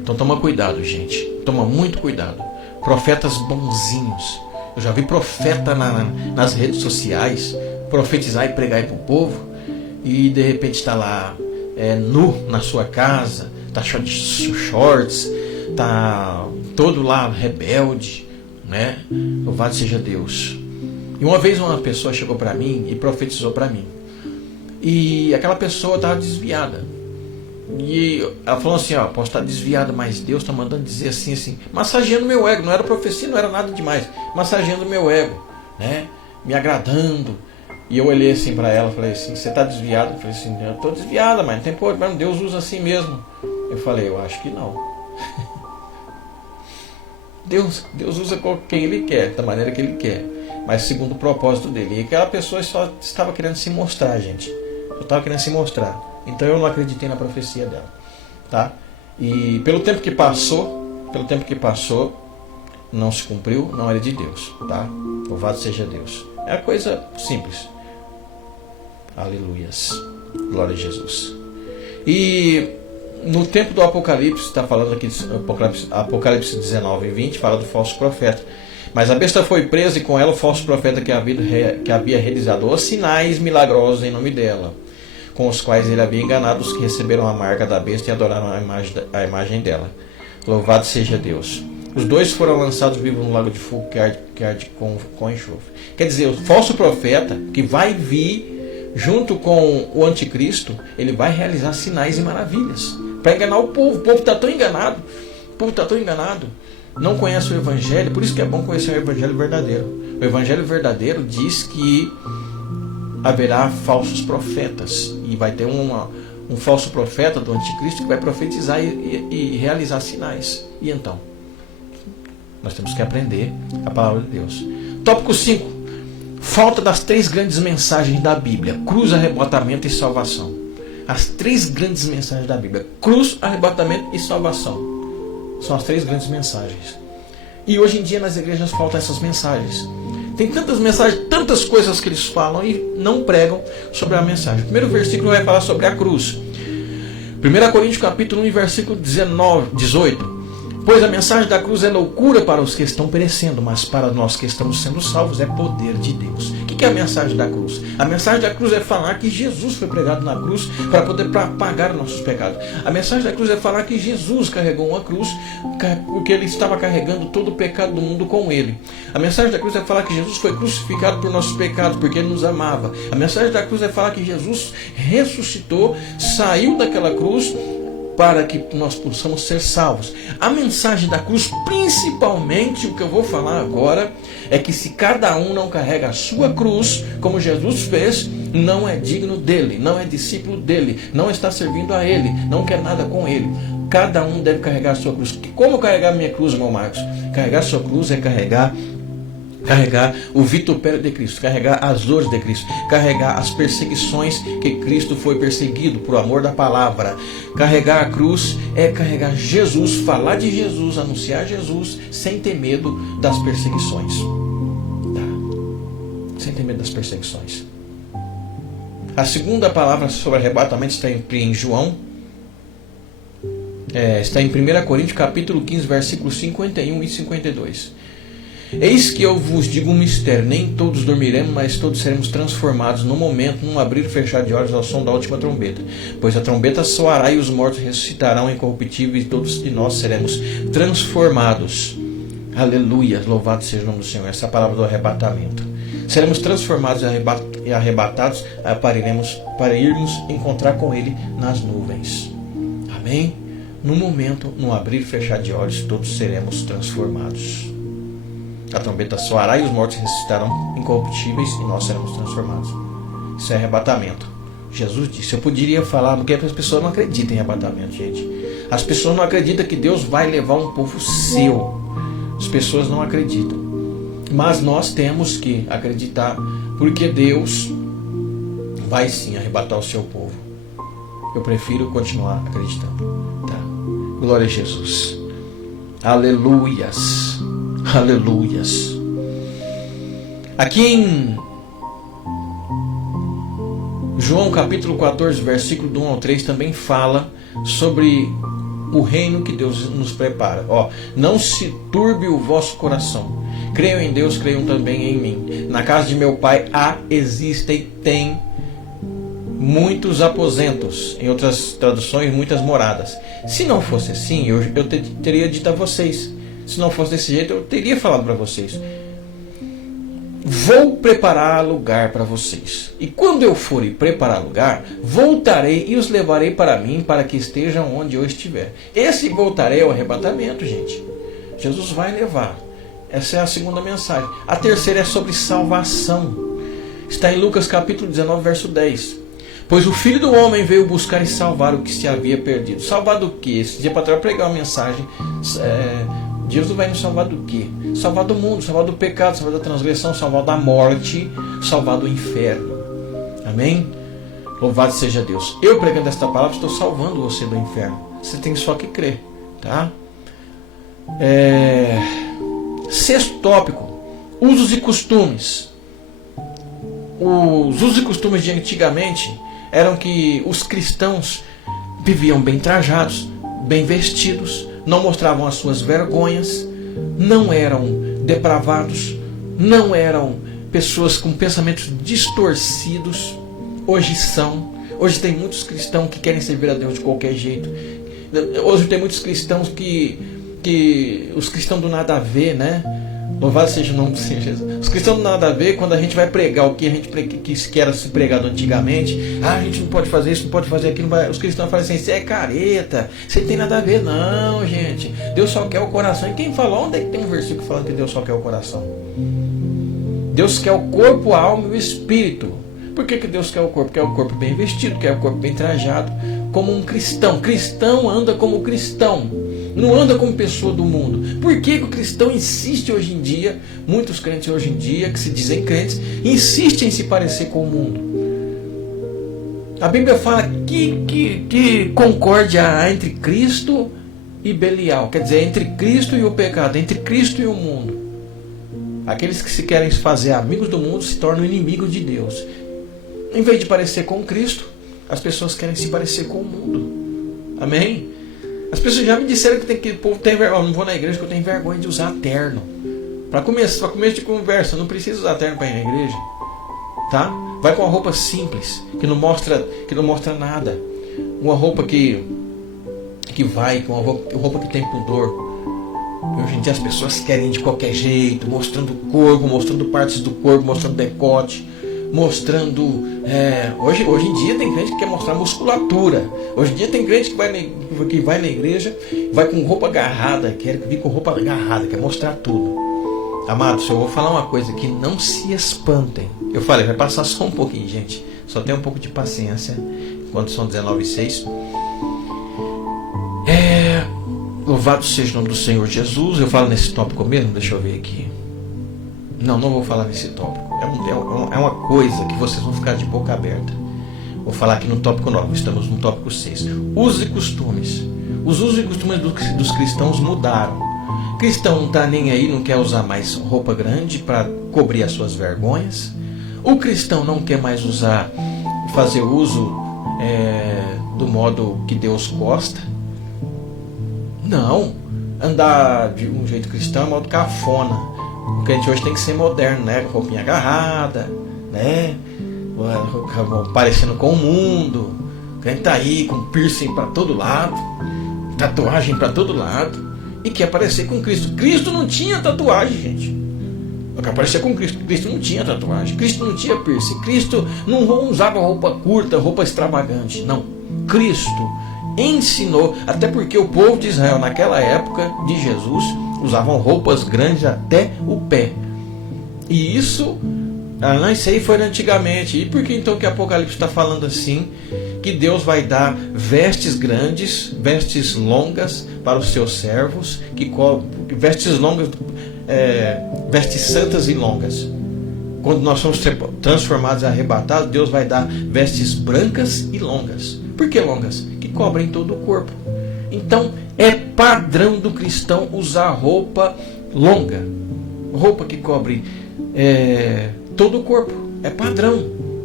Então toma cuidado, gente. Toma muito cuidado. Profetas bonzinhos. Eu já vi profeta nas redes sociais profetizar e pregar para o povo, e de repente está lá nu na sua casa, está de shorts, está todo lá rebelde, né? Louvado seja Deus. E uma vez uma pessoa chegou para mim e profetizou para mim, e aquela pessoa estava desviada. E ela falou assim: posso estar desviada, mas Deus está mandando dizer assim, massageando meu ego. Não era profecia, não era nada demais, massageando meu ego, né? Me agradando. E eu olhei assim para ela, falei assim: você está desviada? Eu falei assim: eu estou desviada, mas não tem problema, Deus usa assim mesmo. Eu falei: eu acho que não. Deus usa quem Ele quer, da maneira que Ele quer, mas segundo o propósito dele. E aquela pessoa só estava querendo se mostrar, gente. Só estava querendo se mostrar. Então eu não acreditei na profecia dela, tá? E pelo tempo que passou, não se cumpriu, não era de Deus, tá? Louvado seja Deus. É uma coisa simples. Aleluias. Glória a Jesus. E no tempo do Apocalipse, está falando aqui de Apocalipse 19 e 20, fala do falso profeta. Mas a besta foi presa e com ela o falso profeta que havia realizado os sinais milagrosos em nome dela, com os quais ele havia enganado os que receberam a marca da besta e adoraram a imagem dela. Louvado seja Deus. Os dois foram lançados vivos no lago de fogo que arde com enxofre. Quer dizer, o falso profeta que vai vir junto com o anticristo, ele vai realizar sinais e maravilhas para enganar o povo. O povo está tão enganado, não conhece o evangelho. Por isso que é bom conhecer o evangelho verdadeiro. O evangelho verdadeiro diz que haverá falsos profetas, e vai ter um falso profeta do anticristo que vai profetizar e realizar sinais. E então? Nós temos que aprender a palavra de Deus. Tópico 5. Falta das 3 grandes mensagens da Bíblia: cruz, arrebatamento e salvação. As 3 grandes mensagens da Bíblia: cruz, arrebatamento e salvação. São as 3 grandes mensagens. E hoje em dia nas igrejas faltam essas mensagens. Tem tantas mensagens, tantas coisas que eles falam e não pregam sobre a mensagem. O primeiro versículo vai falar sobre a cruz. 1 Coríntios capítulo 1, versículo 18. Pois a mensagem da cruz é loucura para os que estão perecendo, mas para nós que estamos sendo salvos é poder de Deus. O que é a mensagem da cruz? A mensagem da cruz é falar que Jesus foi pregado na cruz para poder pagar os nossos pecados. A mensagem da cruz é falar que Jesus carregou uma cruz porque ele estava carregando todo o pecado do mundo com ele. A mensagem da cruz é falar que Jesus foi crucificado por nossos pecados porque ele nos amava. A mensagem da cruz é falar que Jesus ressuscitou, saiu daquela cruz para que nós possamos ser salvos. A mensagem da cruz, principalmente o que eu vou falar agora, é que se cada um não carrega a sua cruz, como Jesus fez, não é digno dele, não é discípulo dele, não está servindo a ele, não quer nada com ele. Cada um deve carregar a sua cruz. Como carregar a minha cruz, irmão Marcos? Carregar a sua cruz é carregar o vitupério de Cristo, carregar as dores de Cristo, carregar as perseguições que Cristo foi perseguido por amor da palavra. Carregar a cruz é carregar Jesus, falar de Jesus, anunciar Jesus, sem ter medo das perseguições. Sem ter medo das perseguições. A segunda palavra sobre arrebatamento está em João. Está em 1 Coríntios capítulo 15, versículos 51 e 52. Eis que eu vos digo um mistério: nem todos dormiremos, mas todos seremos transformados num momento, num abrir e fechar de olhos ao som da última trombeta. Pois a trombeta soará e os mortos ressuscitarão incorruptíveis e todos de nós seremos transformados. Aleluia, louvado seja o nome do Senhor. Essa é a palavra do arrebatamento. Seremos transformados e arrebatados para irmos encontrar com Ele nas nuvens. Amém? No momento, no abrir e fechar de olhos, todos seremos transformados. A trombeta soará e os mortos ressuscitarão incorruptíveis e nós seremos transformados. Isso é arrebatamento. Jesus disse. Eu poderia falar, porque as pessoas não acreditam em arrebatamento, gente. As pessoas não acreditam que Deus vai levar um povo seu. As pessoas não acreditam. Mas nós temos que acreditar, porque Deus vai sim arrebatar o seu povo. Eu prefiro continuar acreditando. Tá? Glória a Jesus. Aleluias. Aleluias. Aqui em João capítulo 14, versículo do 1 ao 3 também fala sobre o reino que Deus nos prepara. Não se turbe o vosso coração. Creiam em Deus, creiam também em mim. Na casa de meu pai tem muitos aposentos. Em outras traduções, muitas moradas. Se não fosse assim, eu teria dito a vocês. Se não fosse desse jeito, eu teria falado para vocês. Vou preparar lugar para vocês. E quando eu for preparar lugar, voltarei e os levarei para mim, para que estejam onde eu estiver. Esse voltarei é o arrebatamento, gente. Jesus vai levar. Essa é a segunda mensagem. A terceira é sobre salvação. Está em Lucas capítulo 19, verso 10. Pois o Filho do Homem veio buscar e salvar o que se havia perdido. Salvar do quê? Esse dia para trás eu pregar uma mensagem... Jesus vai nos salvar do quê? Salvar do mundo, salvar do pecado, salvar da transgressão, salvar da morte, salvar do inferno. Amém? Louvado seja Deus. Eu pregando esta palavra estou salvando você do inferno. Você tem só que crer. Tá? Sexto tópico. Usos e costumes. Os usos e costumes de antigamente eram que os cristãos viviam bem trajados, bem vestidos, não mostravam as suas vergonhas, não eram depravados, não eram pessoas com pensamentos distorcidos. Hoje são. Hoje tem muitos cristãos que querem servir a Deus de qualquer jeito. Hoje tem muitos cristãos que os cristãos do nada a ver, né? Louvado seja o nome do Senhor Jesus. Os cristãos não têm nada a ver quando a gente vai pregar o que a gente que era se pregado antigamente. Ah, a gente não pode fazer isso, não pode fazer aquilo. Os cristãos falam assim, você é careta, você não tem nada a ver. Não, gente. Deus só quer o coração. E quem falou? Onde é que tem um versículo falando que Deus só quer o coração? Deus quer o corpo, a alma e o espírito. Por que Deus quer o corpo? Quer o corpo bem vestido, quer o corpo bem trajado, como um cristão. Cristão anda como cristão, não anda como pessoa do mundo. Por que o cristão insiste hoje em dia, muitos crentes hoje em dia, que se dizem crentes, insistem em se parecer com o mundo? A Bíblia fala que concórdia há entre Cristo e Belial, quer dizer, entre Cristo e o pecado, entre Cristo e o mundo. Aqueles que se querem fazer amigos do mundo se tornam inimigos de Deus. Em vez de parecer com Cristo, as pessoas querem se parecer com o mundo. Amém? As pessoas já me disseram que o povo tem vergonha. Eu não vou na igreja porque eu tenho vergonha de usar terno. Para começo de conversa, não precisa usar terno para ir na igreja. Tá? Vai com uma roupa simples, que não mostra nada. Uma roupa que vai, com uma roupa que tem pudor. Hoje em dia as pessoas querem de qualquer jeito, mostrando o corpo, mostrando partes do corpo, mostrando decote, mostrando... Hoje em dia tem crente que quer mostrar musculatura. Hoje em dia tem crente que vai na igreja, vai com roupa agarrada, quer vir com roupa agarrada, quer mostrar tudo. Amados, eu vou falar uma coisa aqui, não se espantem. Eu falei, vai passar só um pouquinho, gente. Só tenha um pouco de paciência, enquanto são 19h06. Louvado seja o nome do Senhor Jesus. Eu falo nesse tópico mesmo? Deixa eu ver aqui. Não vou falar nesse tópico. É uma coisa que vocês vão ficar de boca aberta. Vou falar aqui no tópico 9. Estamos no tópico 6. Usos e costumes. Os usos e costumes dos cristãos mudaram. O cristão não está nem aí, não quer usar mais roupa grande para cobrir as suas vergonhas. O cristão não quer mais fazer uso do modo que Deus gosta. Não, andar de um jeito cristão é modo cafona. O crente hoje tem que ser moderno, né? Roupinha agarrada, né? Parecendo com o mundo. O crente tá aí com piercing para todo lado, tatuagem para todo lado, e quer parecer com Cristo. Cristo não tinha tatuagem, gente. Eu quero parecer com Cristo. Cristo não tinha tatuagem, Cristo não tinha piercing, Cristo não usava roupa curta, roupa extravagante. Não, Cristo ensinou, até porque o povo de Israel naquela época de Jesus usavam roupas grandes até o pé. E isso aí foi antigamente. E por que então que Apocalipse está falando assim? Que Deus vai dar vestes grandes, vestes longas para os seus servos, vestes longas, vestes santas e longas. Quando nós somos transformados e arrebatados, Deus vai dar vestes brancas e longas. Por que longas? Que cobrem todo o corpo. Então, é padrão do cristão usar roupa longa. Roupa que cobre todo o corpo. É padrão.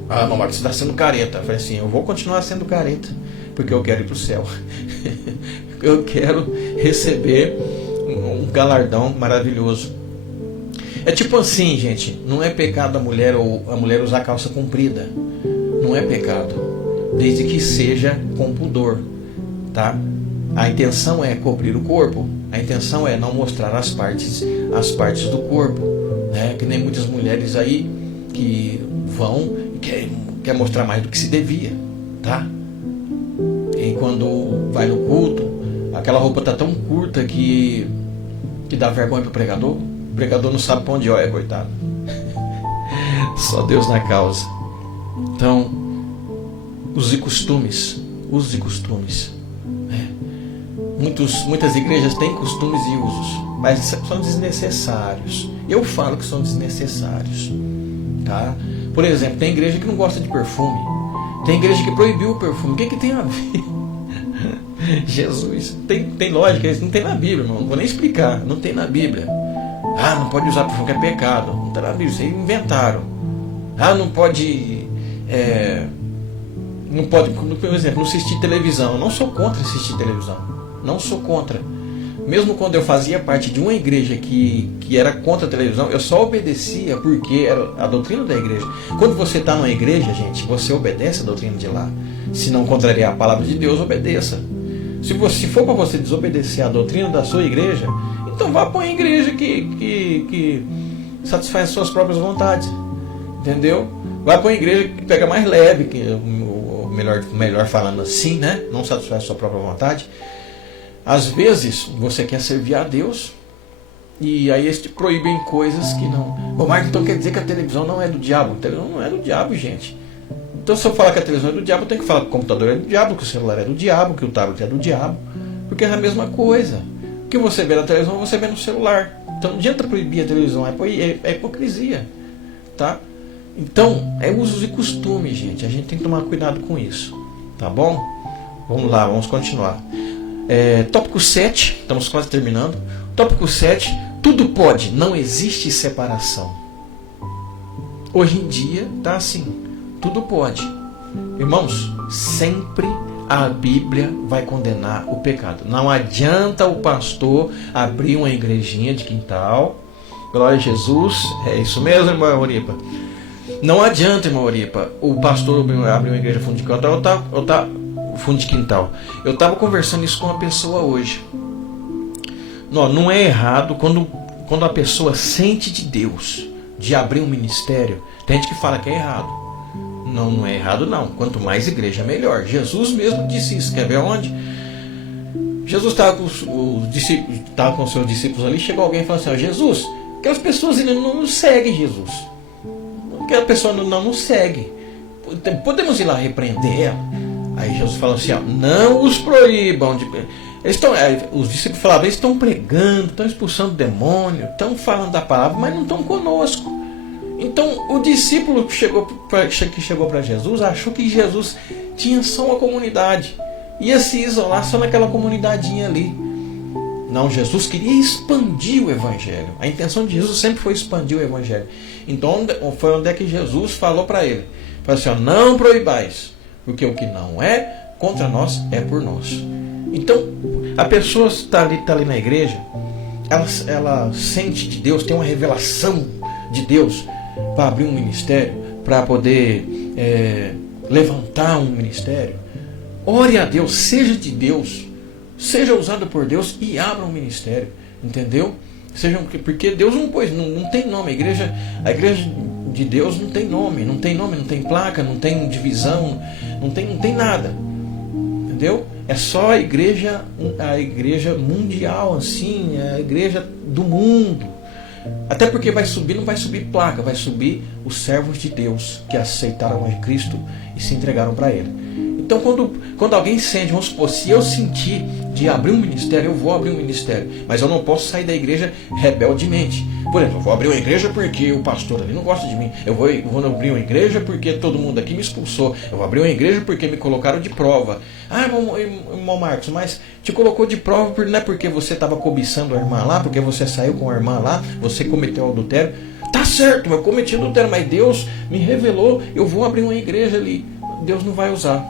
Ah, não, Marcos, você está sendo careta. Eu falei assim, eu vou continuar sendo careta, porque eu quero ir para o céu. Eu quero receber um galardão maravilhoso. É tipo assim, gente, não é pecado a mulher usar calça comprida. Não é pecado, desde que seja com pudor, tá? A intenção é cobrir o corpo. A intenção é não mostrar as partes do corpo, né? Que nem muitas mulheres aí que vão e quer mostrar mais do que se devia, tá? E quando vai no culto, aquela roupa tá tão curta que dá vergonha pro pregador. O pregador não sabe para onde olha, coitado. Só Deus na causa. Então, usos e costumes. Muitas igrejas têm costumes e usos, mas são desnecessários. Eu falo que são desnecessários, tá? Por exemplo, tem igreja que não gosta de perfume. Tem igreja que proibiu o perfume. O que tem a ver? Jesus, tem lógica, isso não tem na Bíblia, irmão. Não vou nem explicar, não tem na Bíblia. Ah, não pode usar perfume, que é pecado. Não está na Bíblia, isso aí inventaram. Ah, não pode, por exemplo, não assistir televisão. Eu não sou contra assistir televisão. Não sou contra. Mesmo quando eu fazia parte de uma igreja que era contra a televisão, eu só obedecia porque era a doutrina da igreja. Quando você está numa igreja, gente, você obedece a doutrina de lá. Se não contrariar a palavra de Deus, obedeça. Se for para você desobedecer a doutrina da sua igreja, Então vá para uma igreja que satisfaz as suas próprias vontades. Entendeu? Vai para uma igreja que pega mais leve, que melhor falando assim, né? Não satisfaz a sua própria vontade. Às vezes você quer servir a Deus e aí eles te proíbem coisas que não. Bom, Marcos, então quer dizer que a televisão não é do diabo? A televisão não é do diabo, gente. Então se eu falar que a televisão é do diabo, eu tenho que falar que o computador é do diabo, que o celular é do diabo, que o tablet é do diabo. Porque é a mesma coisa. O que você vê na televisão, você vê no celular. Então não adianta proibir a televisão, é hipocrisia. Tá? Então, é usos e costumes, gente. A gente tem que tomar cuidado com isso. Tá bom? Vamos lá, vamos continuar. Tópico 7, estamos quase terminando. Tópico 7, tudo pode, não existe separação. Hoje em dia tá assim, tudo pode. Irmãos, sempre a Bíblia vai condenar o pecado. Não adianta o pastor abrir uma igrejinha de quintal. Glória a Jesus. É isso mesmo, irmã Oripa? Não adianta, irmã Oripa, o pastor abrir uma igreja fundo de quintal. Fundo de quintal. Eu estava conversando isso com uma pessoa hoje. Não é errado quando a pessoa sente de Deus de abrir um ministério. Tem gente que fala que é errado. Não é errado não. Quanto mais igreja, melhor. Jesus mesmo disse isso. Quer ver onde? Jesus estava com os seus discípulos ali. Chegou alguém e falou assim: Jesus, aquelas pessoas ainda não nos seguem, Jesus. Aquela pessoa não nos segue. Podemos ir lá repreender ela? Aí Jesus falou assim: não os proíbam. Os discípulos falavam: eles estão pregando, estão expulsando demônio, estão falando da palavra, mas não estão conosco. Então o discípulo que chegou para Jesus achou que Jesus tinha só uma comunidade, ia se isolar só naquela comunidadinha ali. Não, Jesus queria expandir o Evangelho. A intenção de Jesus sempre foi expandir o Evangelho. Então foi onde é que Jesus falou para ele. Falou assim: não proibais, porque o que não é contra nós é por nós. Então a pessoa está ali na igreja, ela sente de Deus, tem uma revelação de Deus para abrir um ministério, para poder levantar um ministério. Ore a Deus, seja de Deus, seja usado por Deus e abra um ministério, entendeu? Porque Deus não tem nome. A igreja de Deus não tem nome, não tem placa, não tem divisão, não tem nada, entendeu? É só a igreja mundial, assim, a igreja do mundo. Até porque não vai subir placa, vai subir os servos de Deus que aceitaram a Cristo e se entregaram para Ele. Então quando alguém sente, vamos supor, se eu sentir de abrir um ministério, eu vou abrir um ministério, mas eu não posso sair da igreja rebeldemente. Por exemplo, eu vou abrir uma igreja porque o pastor ali não gosta de mim. Eu vou abrir uma igreja porque todo mundo aqui me expulsou. Eu vou abrir uma igreja porque me colocaram de prova. Irmão Marcos, mas te colocou de prova não é porque você estava cobiçando a irmã lá, porque você saiu com a irmã lá, você cometeu adultério. Tá certo, eu cometi adultério, mas Deus me revelou, eu vou abrir uma igreja ali. Deus não vai usar,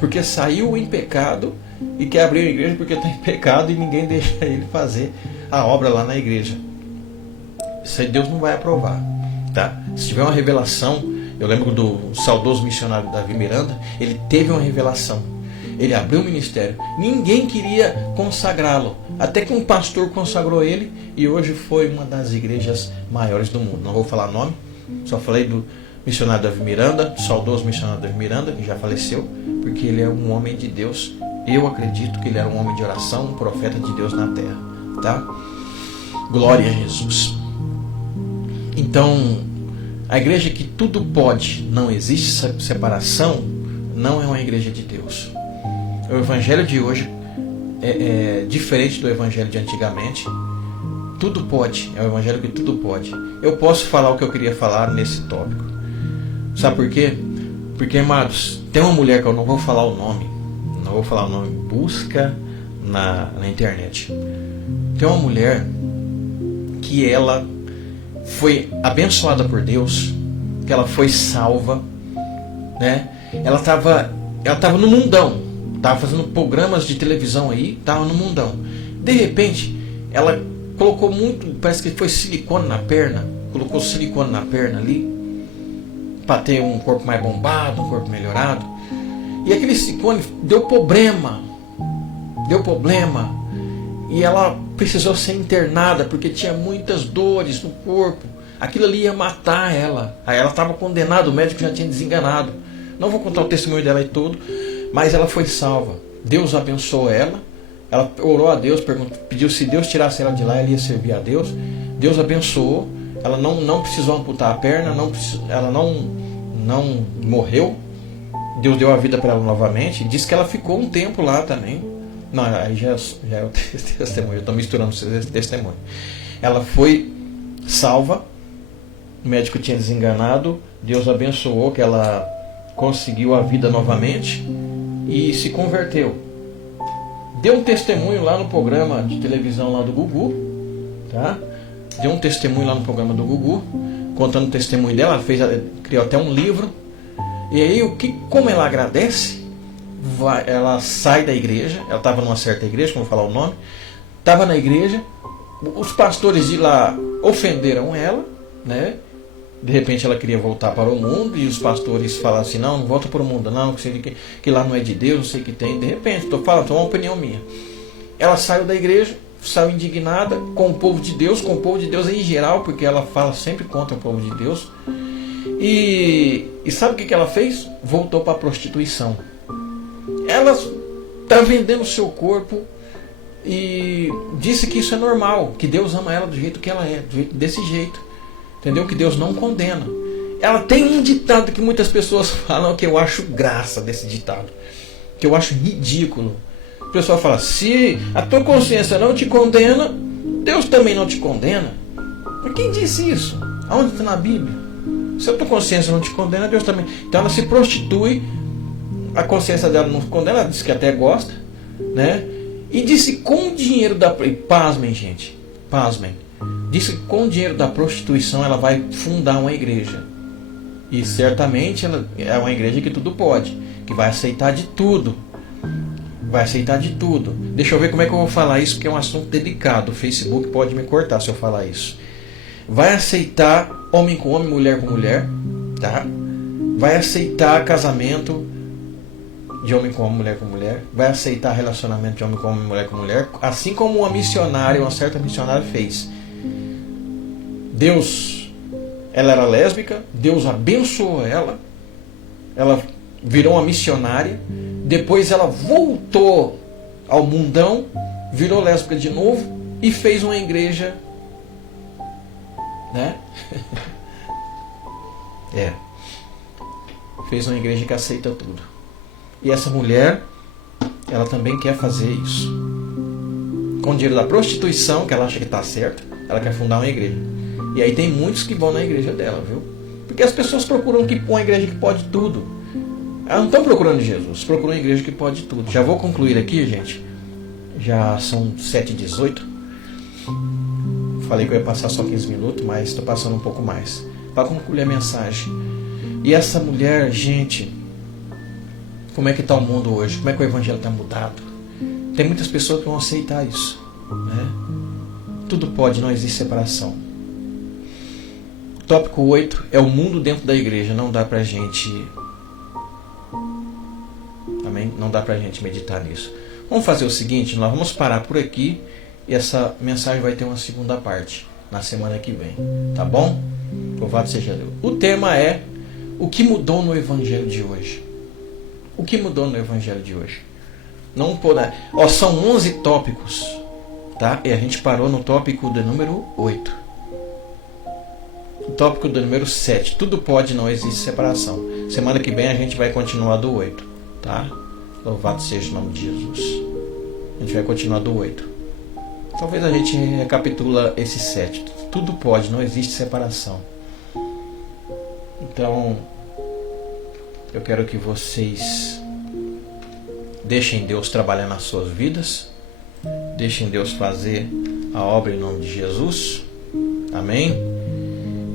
porque saiu em pecado e quer abrir a igreja porque está em pecado e ninguém deixa ele fazer a obra lá na igreja. Isso aí Deus não vai aprovar, tá? Se tiver uma revelação, eu lembro do saudoso missionário Davi Miranda, ele teve uma revelação, ele abriu um ministério, ninguém queria consagrá-lo, até que um pastor consagrou ele e hoje foi uma das igrejas maiores do mundo. Não vou falar nome, só falei do missionário Davi Miranda, saudoso missionário Davi Miranda, que já faleceu, porque ele é um homem de Deus. Eu acredito que ele era um homem de oração, um profeta de Deus na terra, tá? Glória a Jesus. Então, a igreja que tudo pode, não existe separação, não é uma igreja de Deus. O evangelho de hoje é diferente do evangelho de antigamente. Tudo pode, é o evangelho que tudo pode. Eu posso falar o que eu queria falar nesse tópico. Sabe por quê? Porque, amados, tem uma mulher que eu não vou falar o nome, busca na internet. Tem uma mulher que ela foi abençoada por Deus, que ela foi salva, né? Ela estava no mundão, estava fazendo programas de televisão aí, estava no mundão. De repente, ela colocou parece que foi silicone na perna, colocou silicone na perna ali, para ter um corpo mais bombado, um corpo melhorado. E aquele silicone deu problema. E ela precisou ser internada porque tinha muitas dores no corpo. Aquilo ali ia matar ela. Aí ela estava condenada, o médico já tinha desenganado. Não vou contar o testemunho dela aí todo, mas ela foi salva. Deus abençoou ela. Ela orou a Deus, pediu se Deus tirasse ela de lá, ela ia servir a Deus. Deus abençoou. Ela não precisou amputar a perna, ela não morreu. Deus deu a vida para ela novamente. Diz que ela ficou um tempo lá também. Não, aí já é o testemunho. Eu estou misturando os testemunhos. Ela foi salva. O médico tinha desenganado. Deus abençoou que ela conseguiu a vida novamente e se converteu. Deu um testemunho lá no programa de televisão lá do Gugu, tá? Deu um testemunho lá no programa do Gugu, contando o testemunho dela. Ela criou até um livro. E aí, como ela agradece, ela sai da igreja. Ela estava numa certa igreja, como falar o nome. Estava na igreja. Os pastores de lá ofenderam ela, né? De repente ela queria voltar para o mundo e os pastores falaram assim: não volta para o mundo não, que lá não é de Deus, não sei o que tem. De repente, estou falando, é uma opinião minha. Ela saiu da igreja, saiu indignada com o povo de Deus em geral, porque ela fala sempre contra o povo de Deus. E sabe o que ela fez? Voltou para a prostituição. Ela está vendendo o seu corpo e disse que isso é normal, que Deus ama ela do jeito que ela é, desse jeito. Entendeu? Que Deus não condena. Ela tem um ditado que muitas pessoas falam, que eu acho graça desse ditado, que eu acho ridículo. O pessoal fala: se a tua consciência não te condena, Deus também não te condena. Mas quem disse isso? Aonde está na Bíblia? Se a tua consciência não te condena, Deus também. Então ela se prostitui, a consciência dela não condena, ela diz que até gosta, né? E disse com o dinheiro da... Pasmem, gente, pasmem. Disse que com o dinheiro da prostituição ela vai fundar uma igreja. E certamente ela é uma igreja que tudo pode, que vai aceitar de tudo. Vai aceitar de tudo. Deixa eu ver como é que eu vou falar isso, porque é um assunto delicado. O Facebook pode me cortar se eu falar isso. Vai aceitar homem com homem, mulher com mulher, tá? Vai aceitar casamento de homem com homem, mulher com mulher. Vai aceitar relacionamento de homem com homem, mulher com mulher. Assim como uma certa missionária fez. Deus, ela era lésbica, Deus abençoou ela, ela virou uma missionária, depois ela voltou ao mundão, virou lésbica de novo e fez uma igreja, né? Fez uma igreja que aceita tudo. E essa mulher, ela também quer fazer isso. Com o dinheiro da prostituição, que ela acha que está certo, ela quer fundar uma igreja. E aí tem muitos que vão na igreja dela, viu? Porque as pessoas procuram uma igreja que pode tudo. Elas não estão procurando Jesus, procuram uma igreja que pode tudo. Já vou concluir aqui, gente. Já são 7h18. Falei que eu ia passar só 15 minutos, mas estou passando um pouco mais. Para concluir a mensagem. E essa mulher, gente, como é que está o mundo hoje? Como é que o evangelho está mudado? Tem muitas pessoas que vão aceitar isso, né? Tudo pode, não existe separação. Tópico 8 é o mundo dentro da igreja. Não dá pra gente... Amém? Não dá pra gente meditar nisso. Vamos fazer o seguinte, nós vamos parar por aqui e essa mensagem vai ter uma segunda parte na semana que vem. Tá bom? Louvado seja Deus. O tema é: o que mudou no evangelho de hoje? O que mudou no evangelho de hoje? Não poder... são 11 tópicos, tá? E a gente parou no tópico do número 8. O tópico do número 7. Tudo pode, não existe separação. Semana que vem a gente vai continuar do 8. Tá? Louvado seja o nome de Jesus. A gente vai continuar do 8. Talvez a gente recapitula esse 7. Tudo pode, não existe separação. Então, eu quero que vocês deixem Deus trabalhar nas suas vidas. Deixem Deus fazer a obra em nome de Jesus. Amém?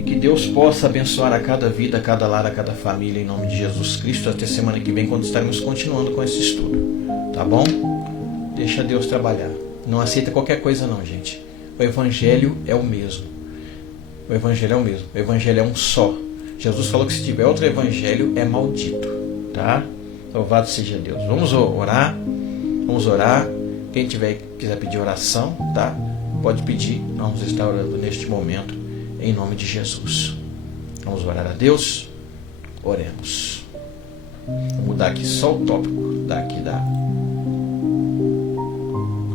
Que Deus possa abençoar a cada vida, a cada lar, a cada família, em nome de Jesus Cristo, até semana que vem, quando estaremos continuando com esse estudo. Tá bom? Deixa Deus trabalhar. Não aceita qualquer coisa não, gente. O Evangelho é o mesmo. O Evangelho é o mesmo. O Evangelho é um só. Jesus falou que se tiver outro Evangelho, é maldito. Tá? Louvado seja Deus. Vamos orar. Vamos orar. Quem quiser pedir oração, tá? Pode pedir. Vamos estar orando neste momento, em nome de Jesus. Vamos orar a Deus? Oremos. Vou mudar aqui só o tópico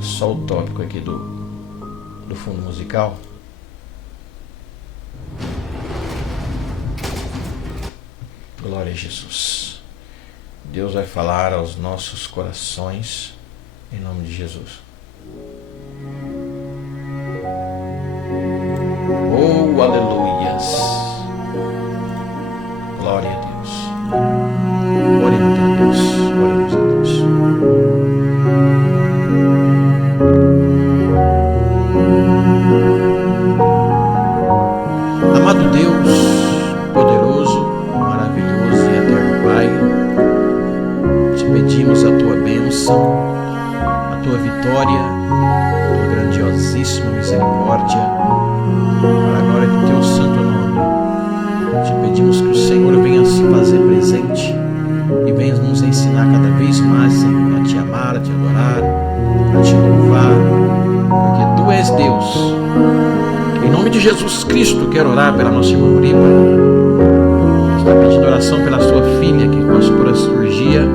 só o tópico aqui do fundo musical. Glória a Jesus. Deus vai falar aos nossos corações em nome de Jesus. Oh, aleluias. Glória a Deus. Oremos a Deus. Oremos a Deus. Amado Deus, poderoso, maravilhoso e eterno Pai, te pedimos a tua bênção, a tua vitória, a tua grandiosíssima misericórdia, para a glória do teu santo nome. Te pedimos que o Senhor venha se fazer presente e venha nos ensinar cada vez mais, Senhor, a te amar, a te adorar, a te louvar, porque tu és Deus. Em nome de Jesus Cristo, quero orar pela nossa irmã Uripa. Está pedindo oração pela sua filha que passou por a cirurgia,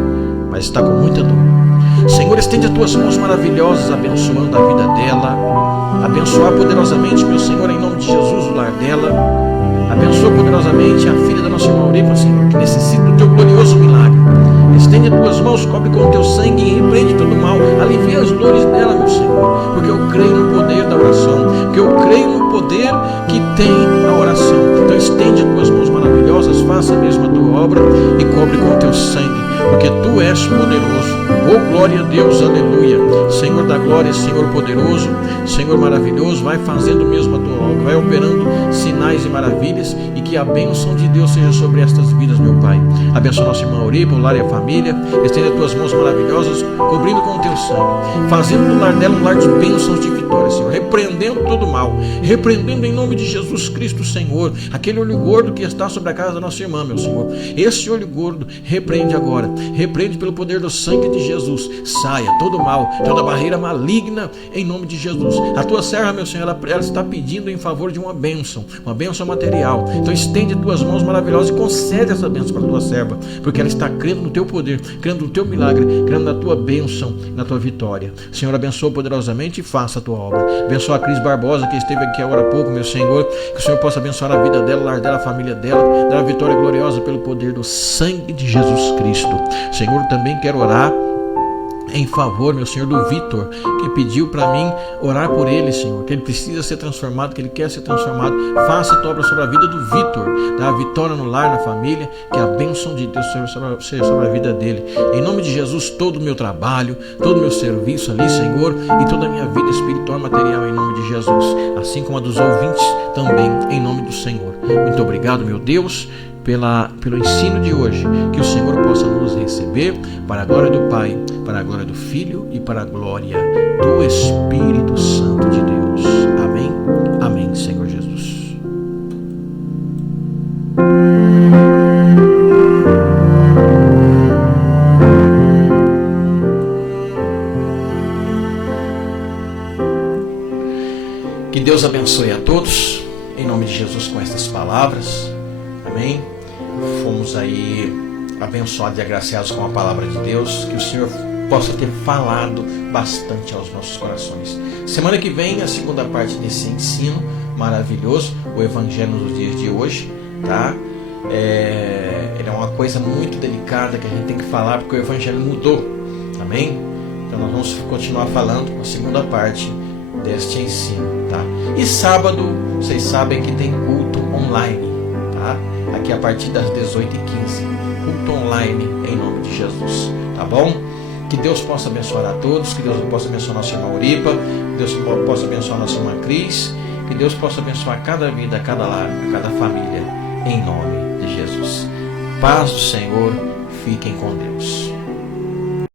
mas está com muita dor. Senhor, estende as tuas mãos maravilhosas, abençoando a vida dela. Abençoar poderosamente, meu Senhor, em nome de Jesus, o lar dela. Abençoa poderosamente a filha da nossa irmã Uripa, Senhor, que necessita do teu glorioso milagre. Estende as tuas mãos, cobre com o teu sangue e repreende todo o mal. Alivia as dores dela, meu Senhor, porque eu creio no poder da oração, porque eu creio no poder que tem a oração. Então estende as tuas mãos maravilhosas, faça mesmo a tua obra e cobre com o teu sangue, porque tu és poderoso. Oh, glória a Deus, aleluia. Senhor da glória, Senhor poderoso, Senhor maravilhoso, vai fazendo mesmo a tua obra, vai operando sinais e maravilhas, e que a bênção de Deus seja sobre estas vidas, meu Pai. Abençoa nossa irmã Uripa, o lar e a família. Estende as tuas mãos maravilhosas, cobrindo com o teu sangue, fazendo do lar dela um lar de bênçãos, de vitória, Senhor, repreendendo todo o mal, repreendendo em nome de Jesus Cristo, Senhor, aquele olho gordo que está sobre a casa da nossa irmã, meu Senhor. Esse olho gordo, repreende agora, repreende pelo poder do sangue de Jesus. Saia todo mal, toda barreira maligna, em nome de Jesus. A tua serva, meu Senhor, ela está pedindo em favor de uma bênção material. Então estende tuas mãos maravilosas e concede essa bênção para a tua serva, porque ela está crendo no teu poder, crendo no teu milagre, crendo na tua bênção, na tua vitória. Senhor, abençoa poderosamente e faça a tua obra. Abençoa a Cris Barbosa, que esteve aqui agora há pouco, meu Senhor, que o Senhor possa abençoar a vida dela, o lar dela, a família dela, dar a vitória gloriosa pelo poder do sangue de Jesus Cristo. Senhor, também quero orar em favor, meu Senhor, do Vitor, que pediu para mim orar por ele, Senhor, que ele precisa ser transformado, que ele quer ser transformado. Faça a tua obra sobre a vida do Vitor, dá a vitória no lar, na família, que a bênção de Deus seja sobre a vida dele. Em nome de Jesus, todo o meu trabalho, todo o meu serviço ali, Senhor, e toda a minha vida espiritual e material, em nome de Jesus, assim como a dos ouvintes também, em nome do Senhor. Muito obrigado, meu Deus, pelo ensino de hoje, que o Senhor possa nos receber para a glória do Pai, para a glória do Filho e para a glória do Espírito Santo de Deus. Amém? Amém, Senhor Jesus. Que Deus abençoe a todos, em nome de Jesus, com estas palavras. Amém? Fomos aí abençoados e agraciados com a palavra de Deus, que o Senhor possa ter falado bastante aos nossos corações. Semana que vem, a segunda parte desse ensino maravilhoso, o Evangelho nos dias de hoje, tá? Ele é uma coisa muito delicada que a gente tem que falar, porque o Evangelho mudou, amém? Então nós vamos continuar falando a segunda parte deste ensino, tá? E sábado, vocês sabem que tem culto online, tá? Aqui a partir das 18h15, culto online em nome de Jesus, tá bom? Que Deus possa abençoar a todos, que Deus possa abençoar nossa irmã Uripa, que Deus possa abençoar nossa irmã Cris, que Deus possa abençoar cada vida, cada lar, cada família, em nome de Jesus. Paz do Senhor, fiquem com Deus.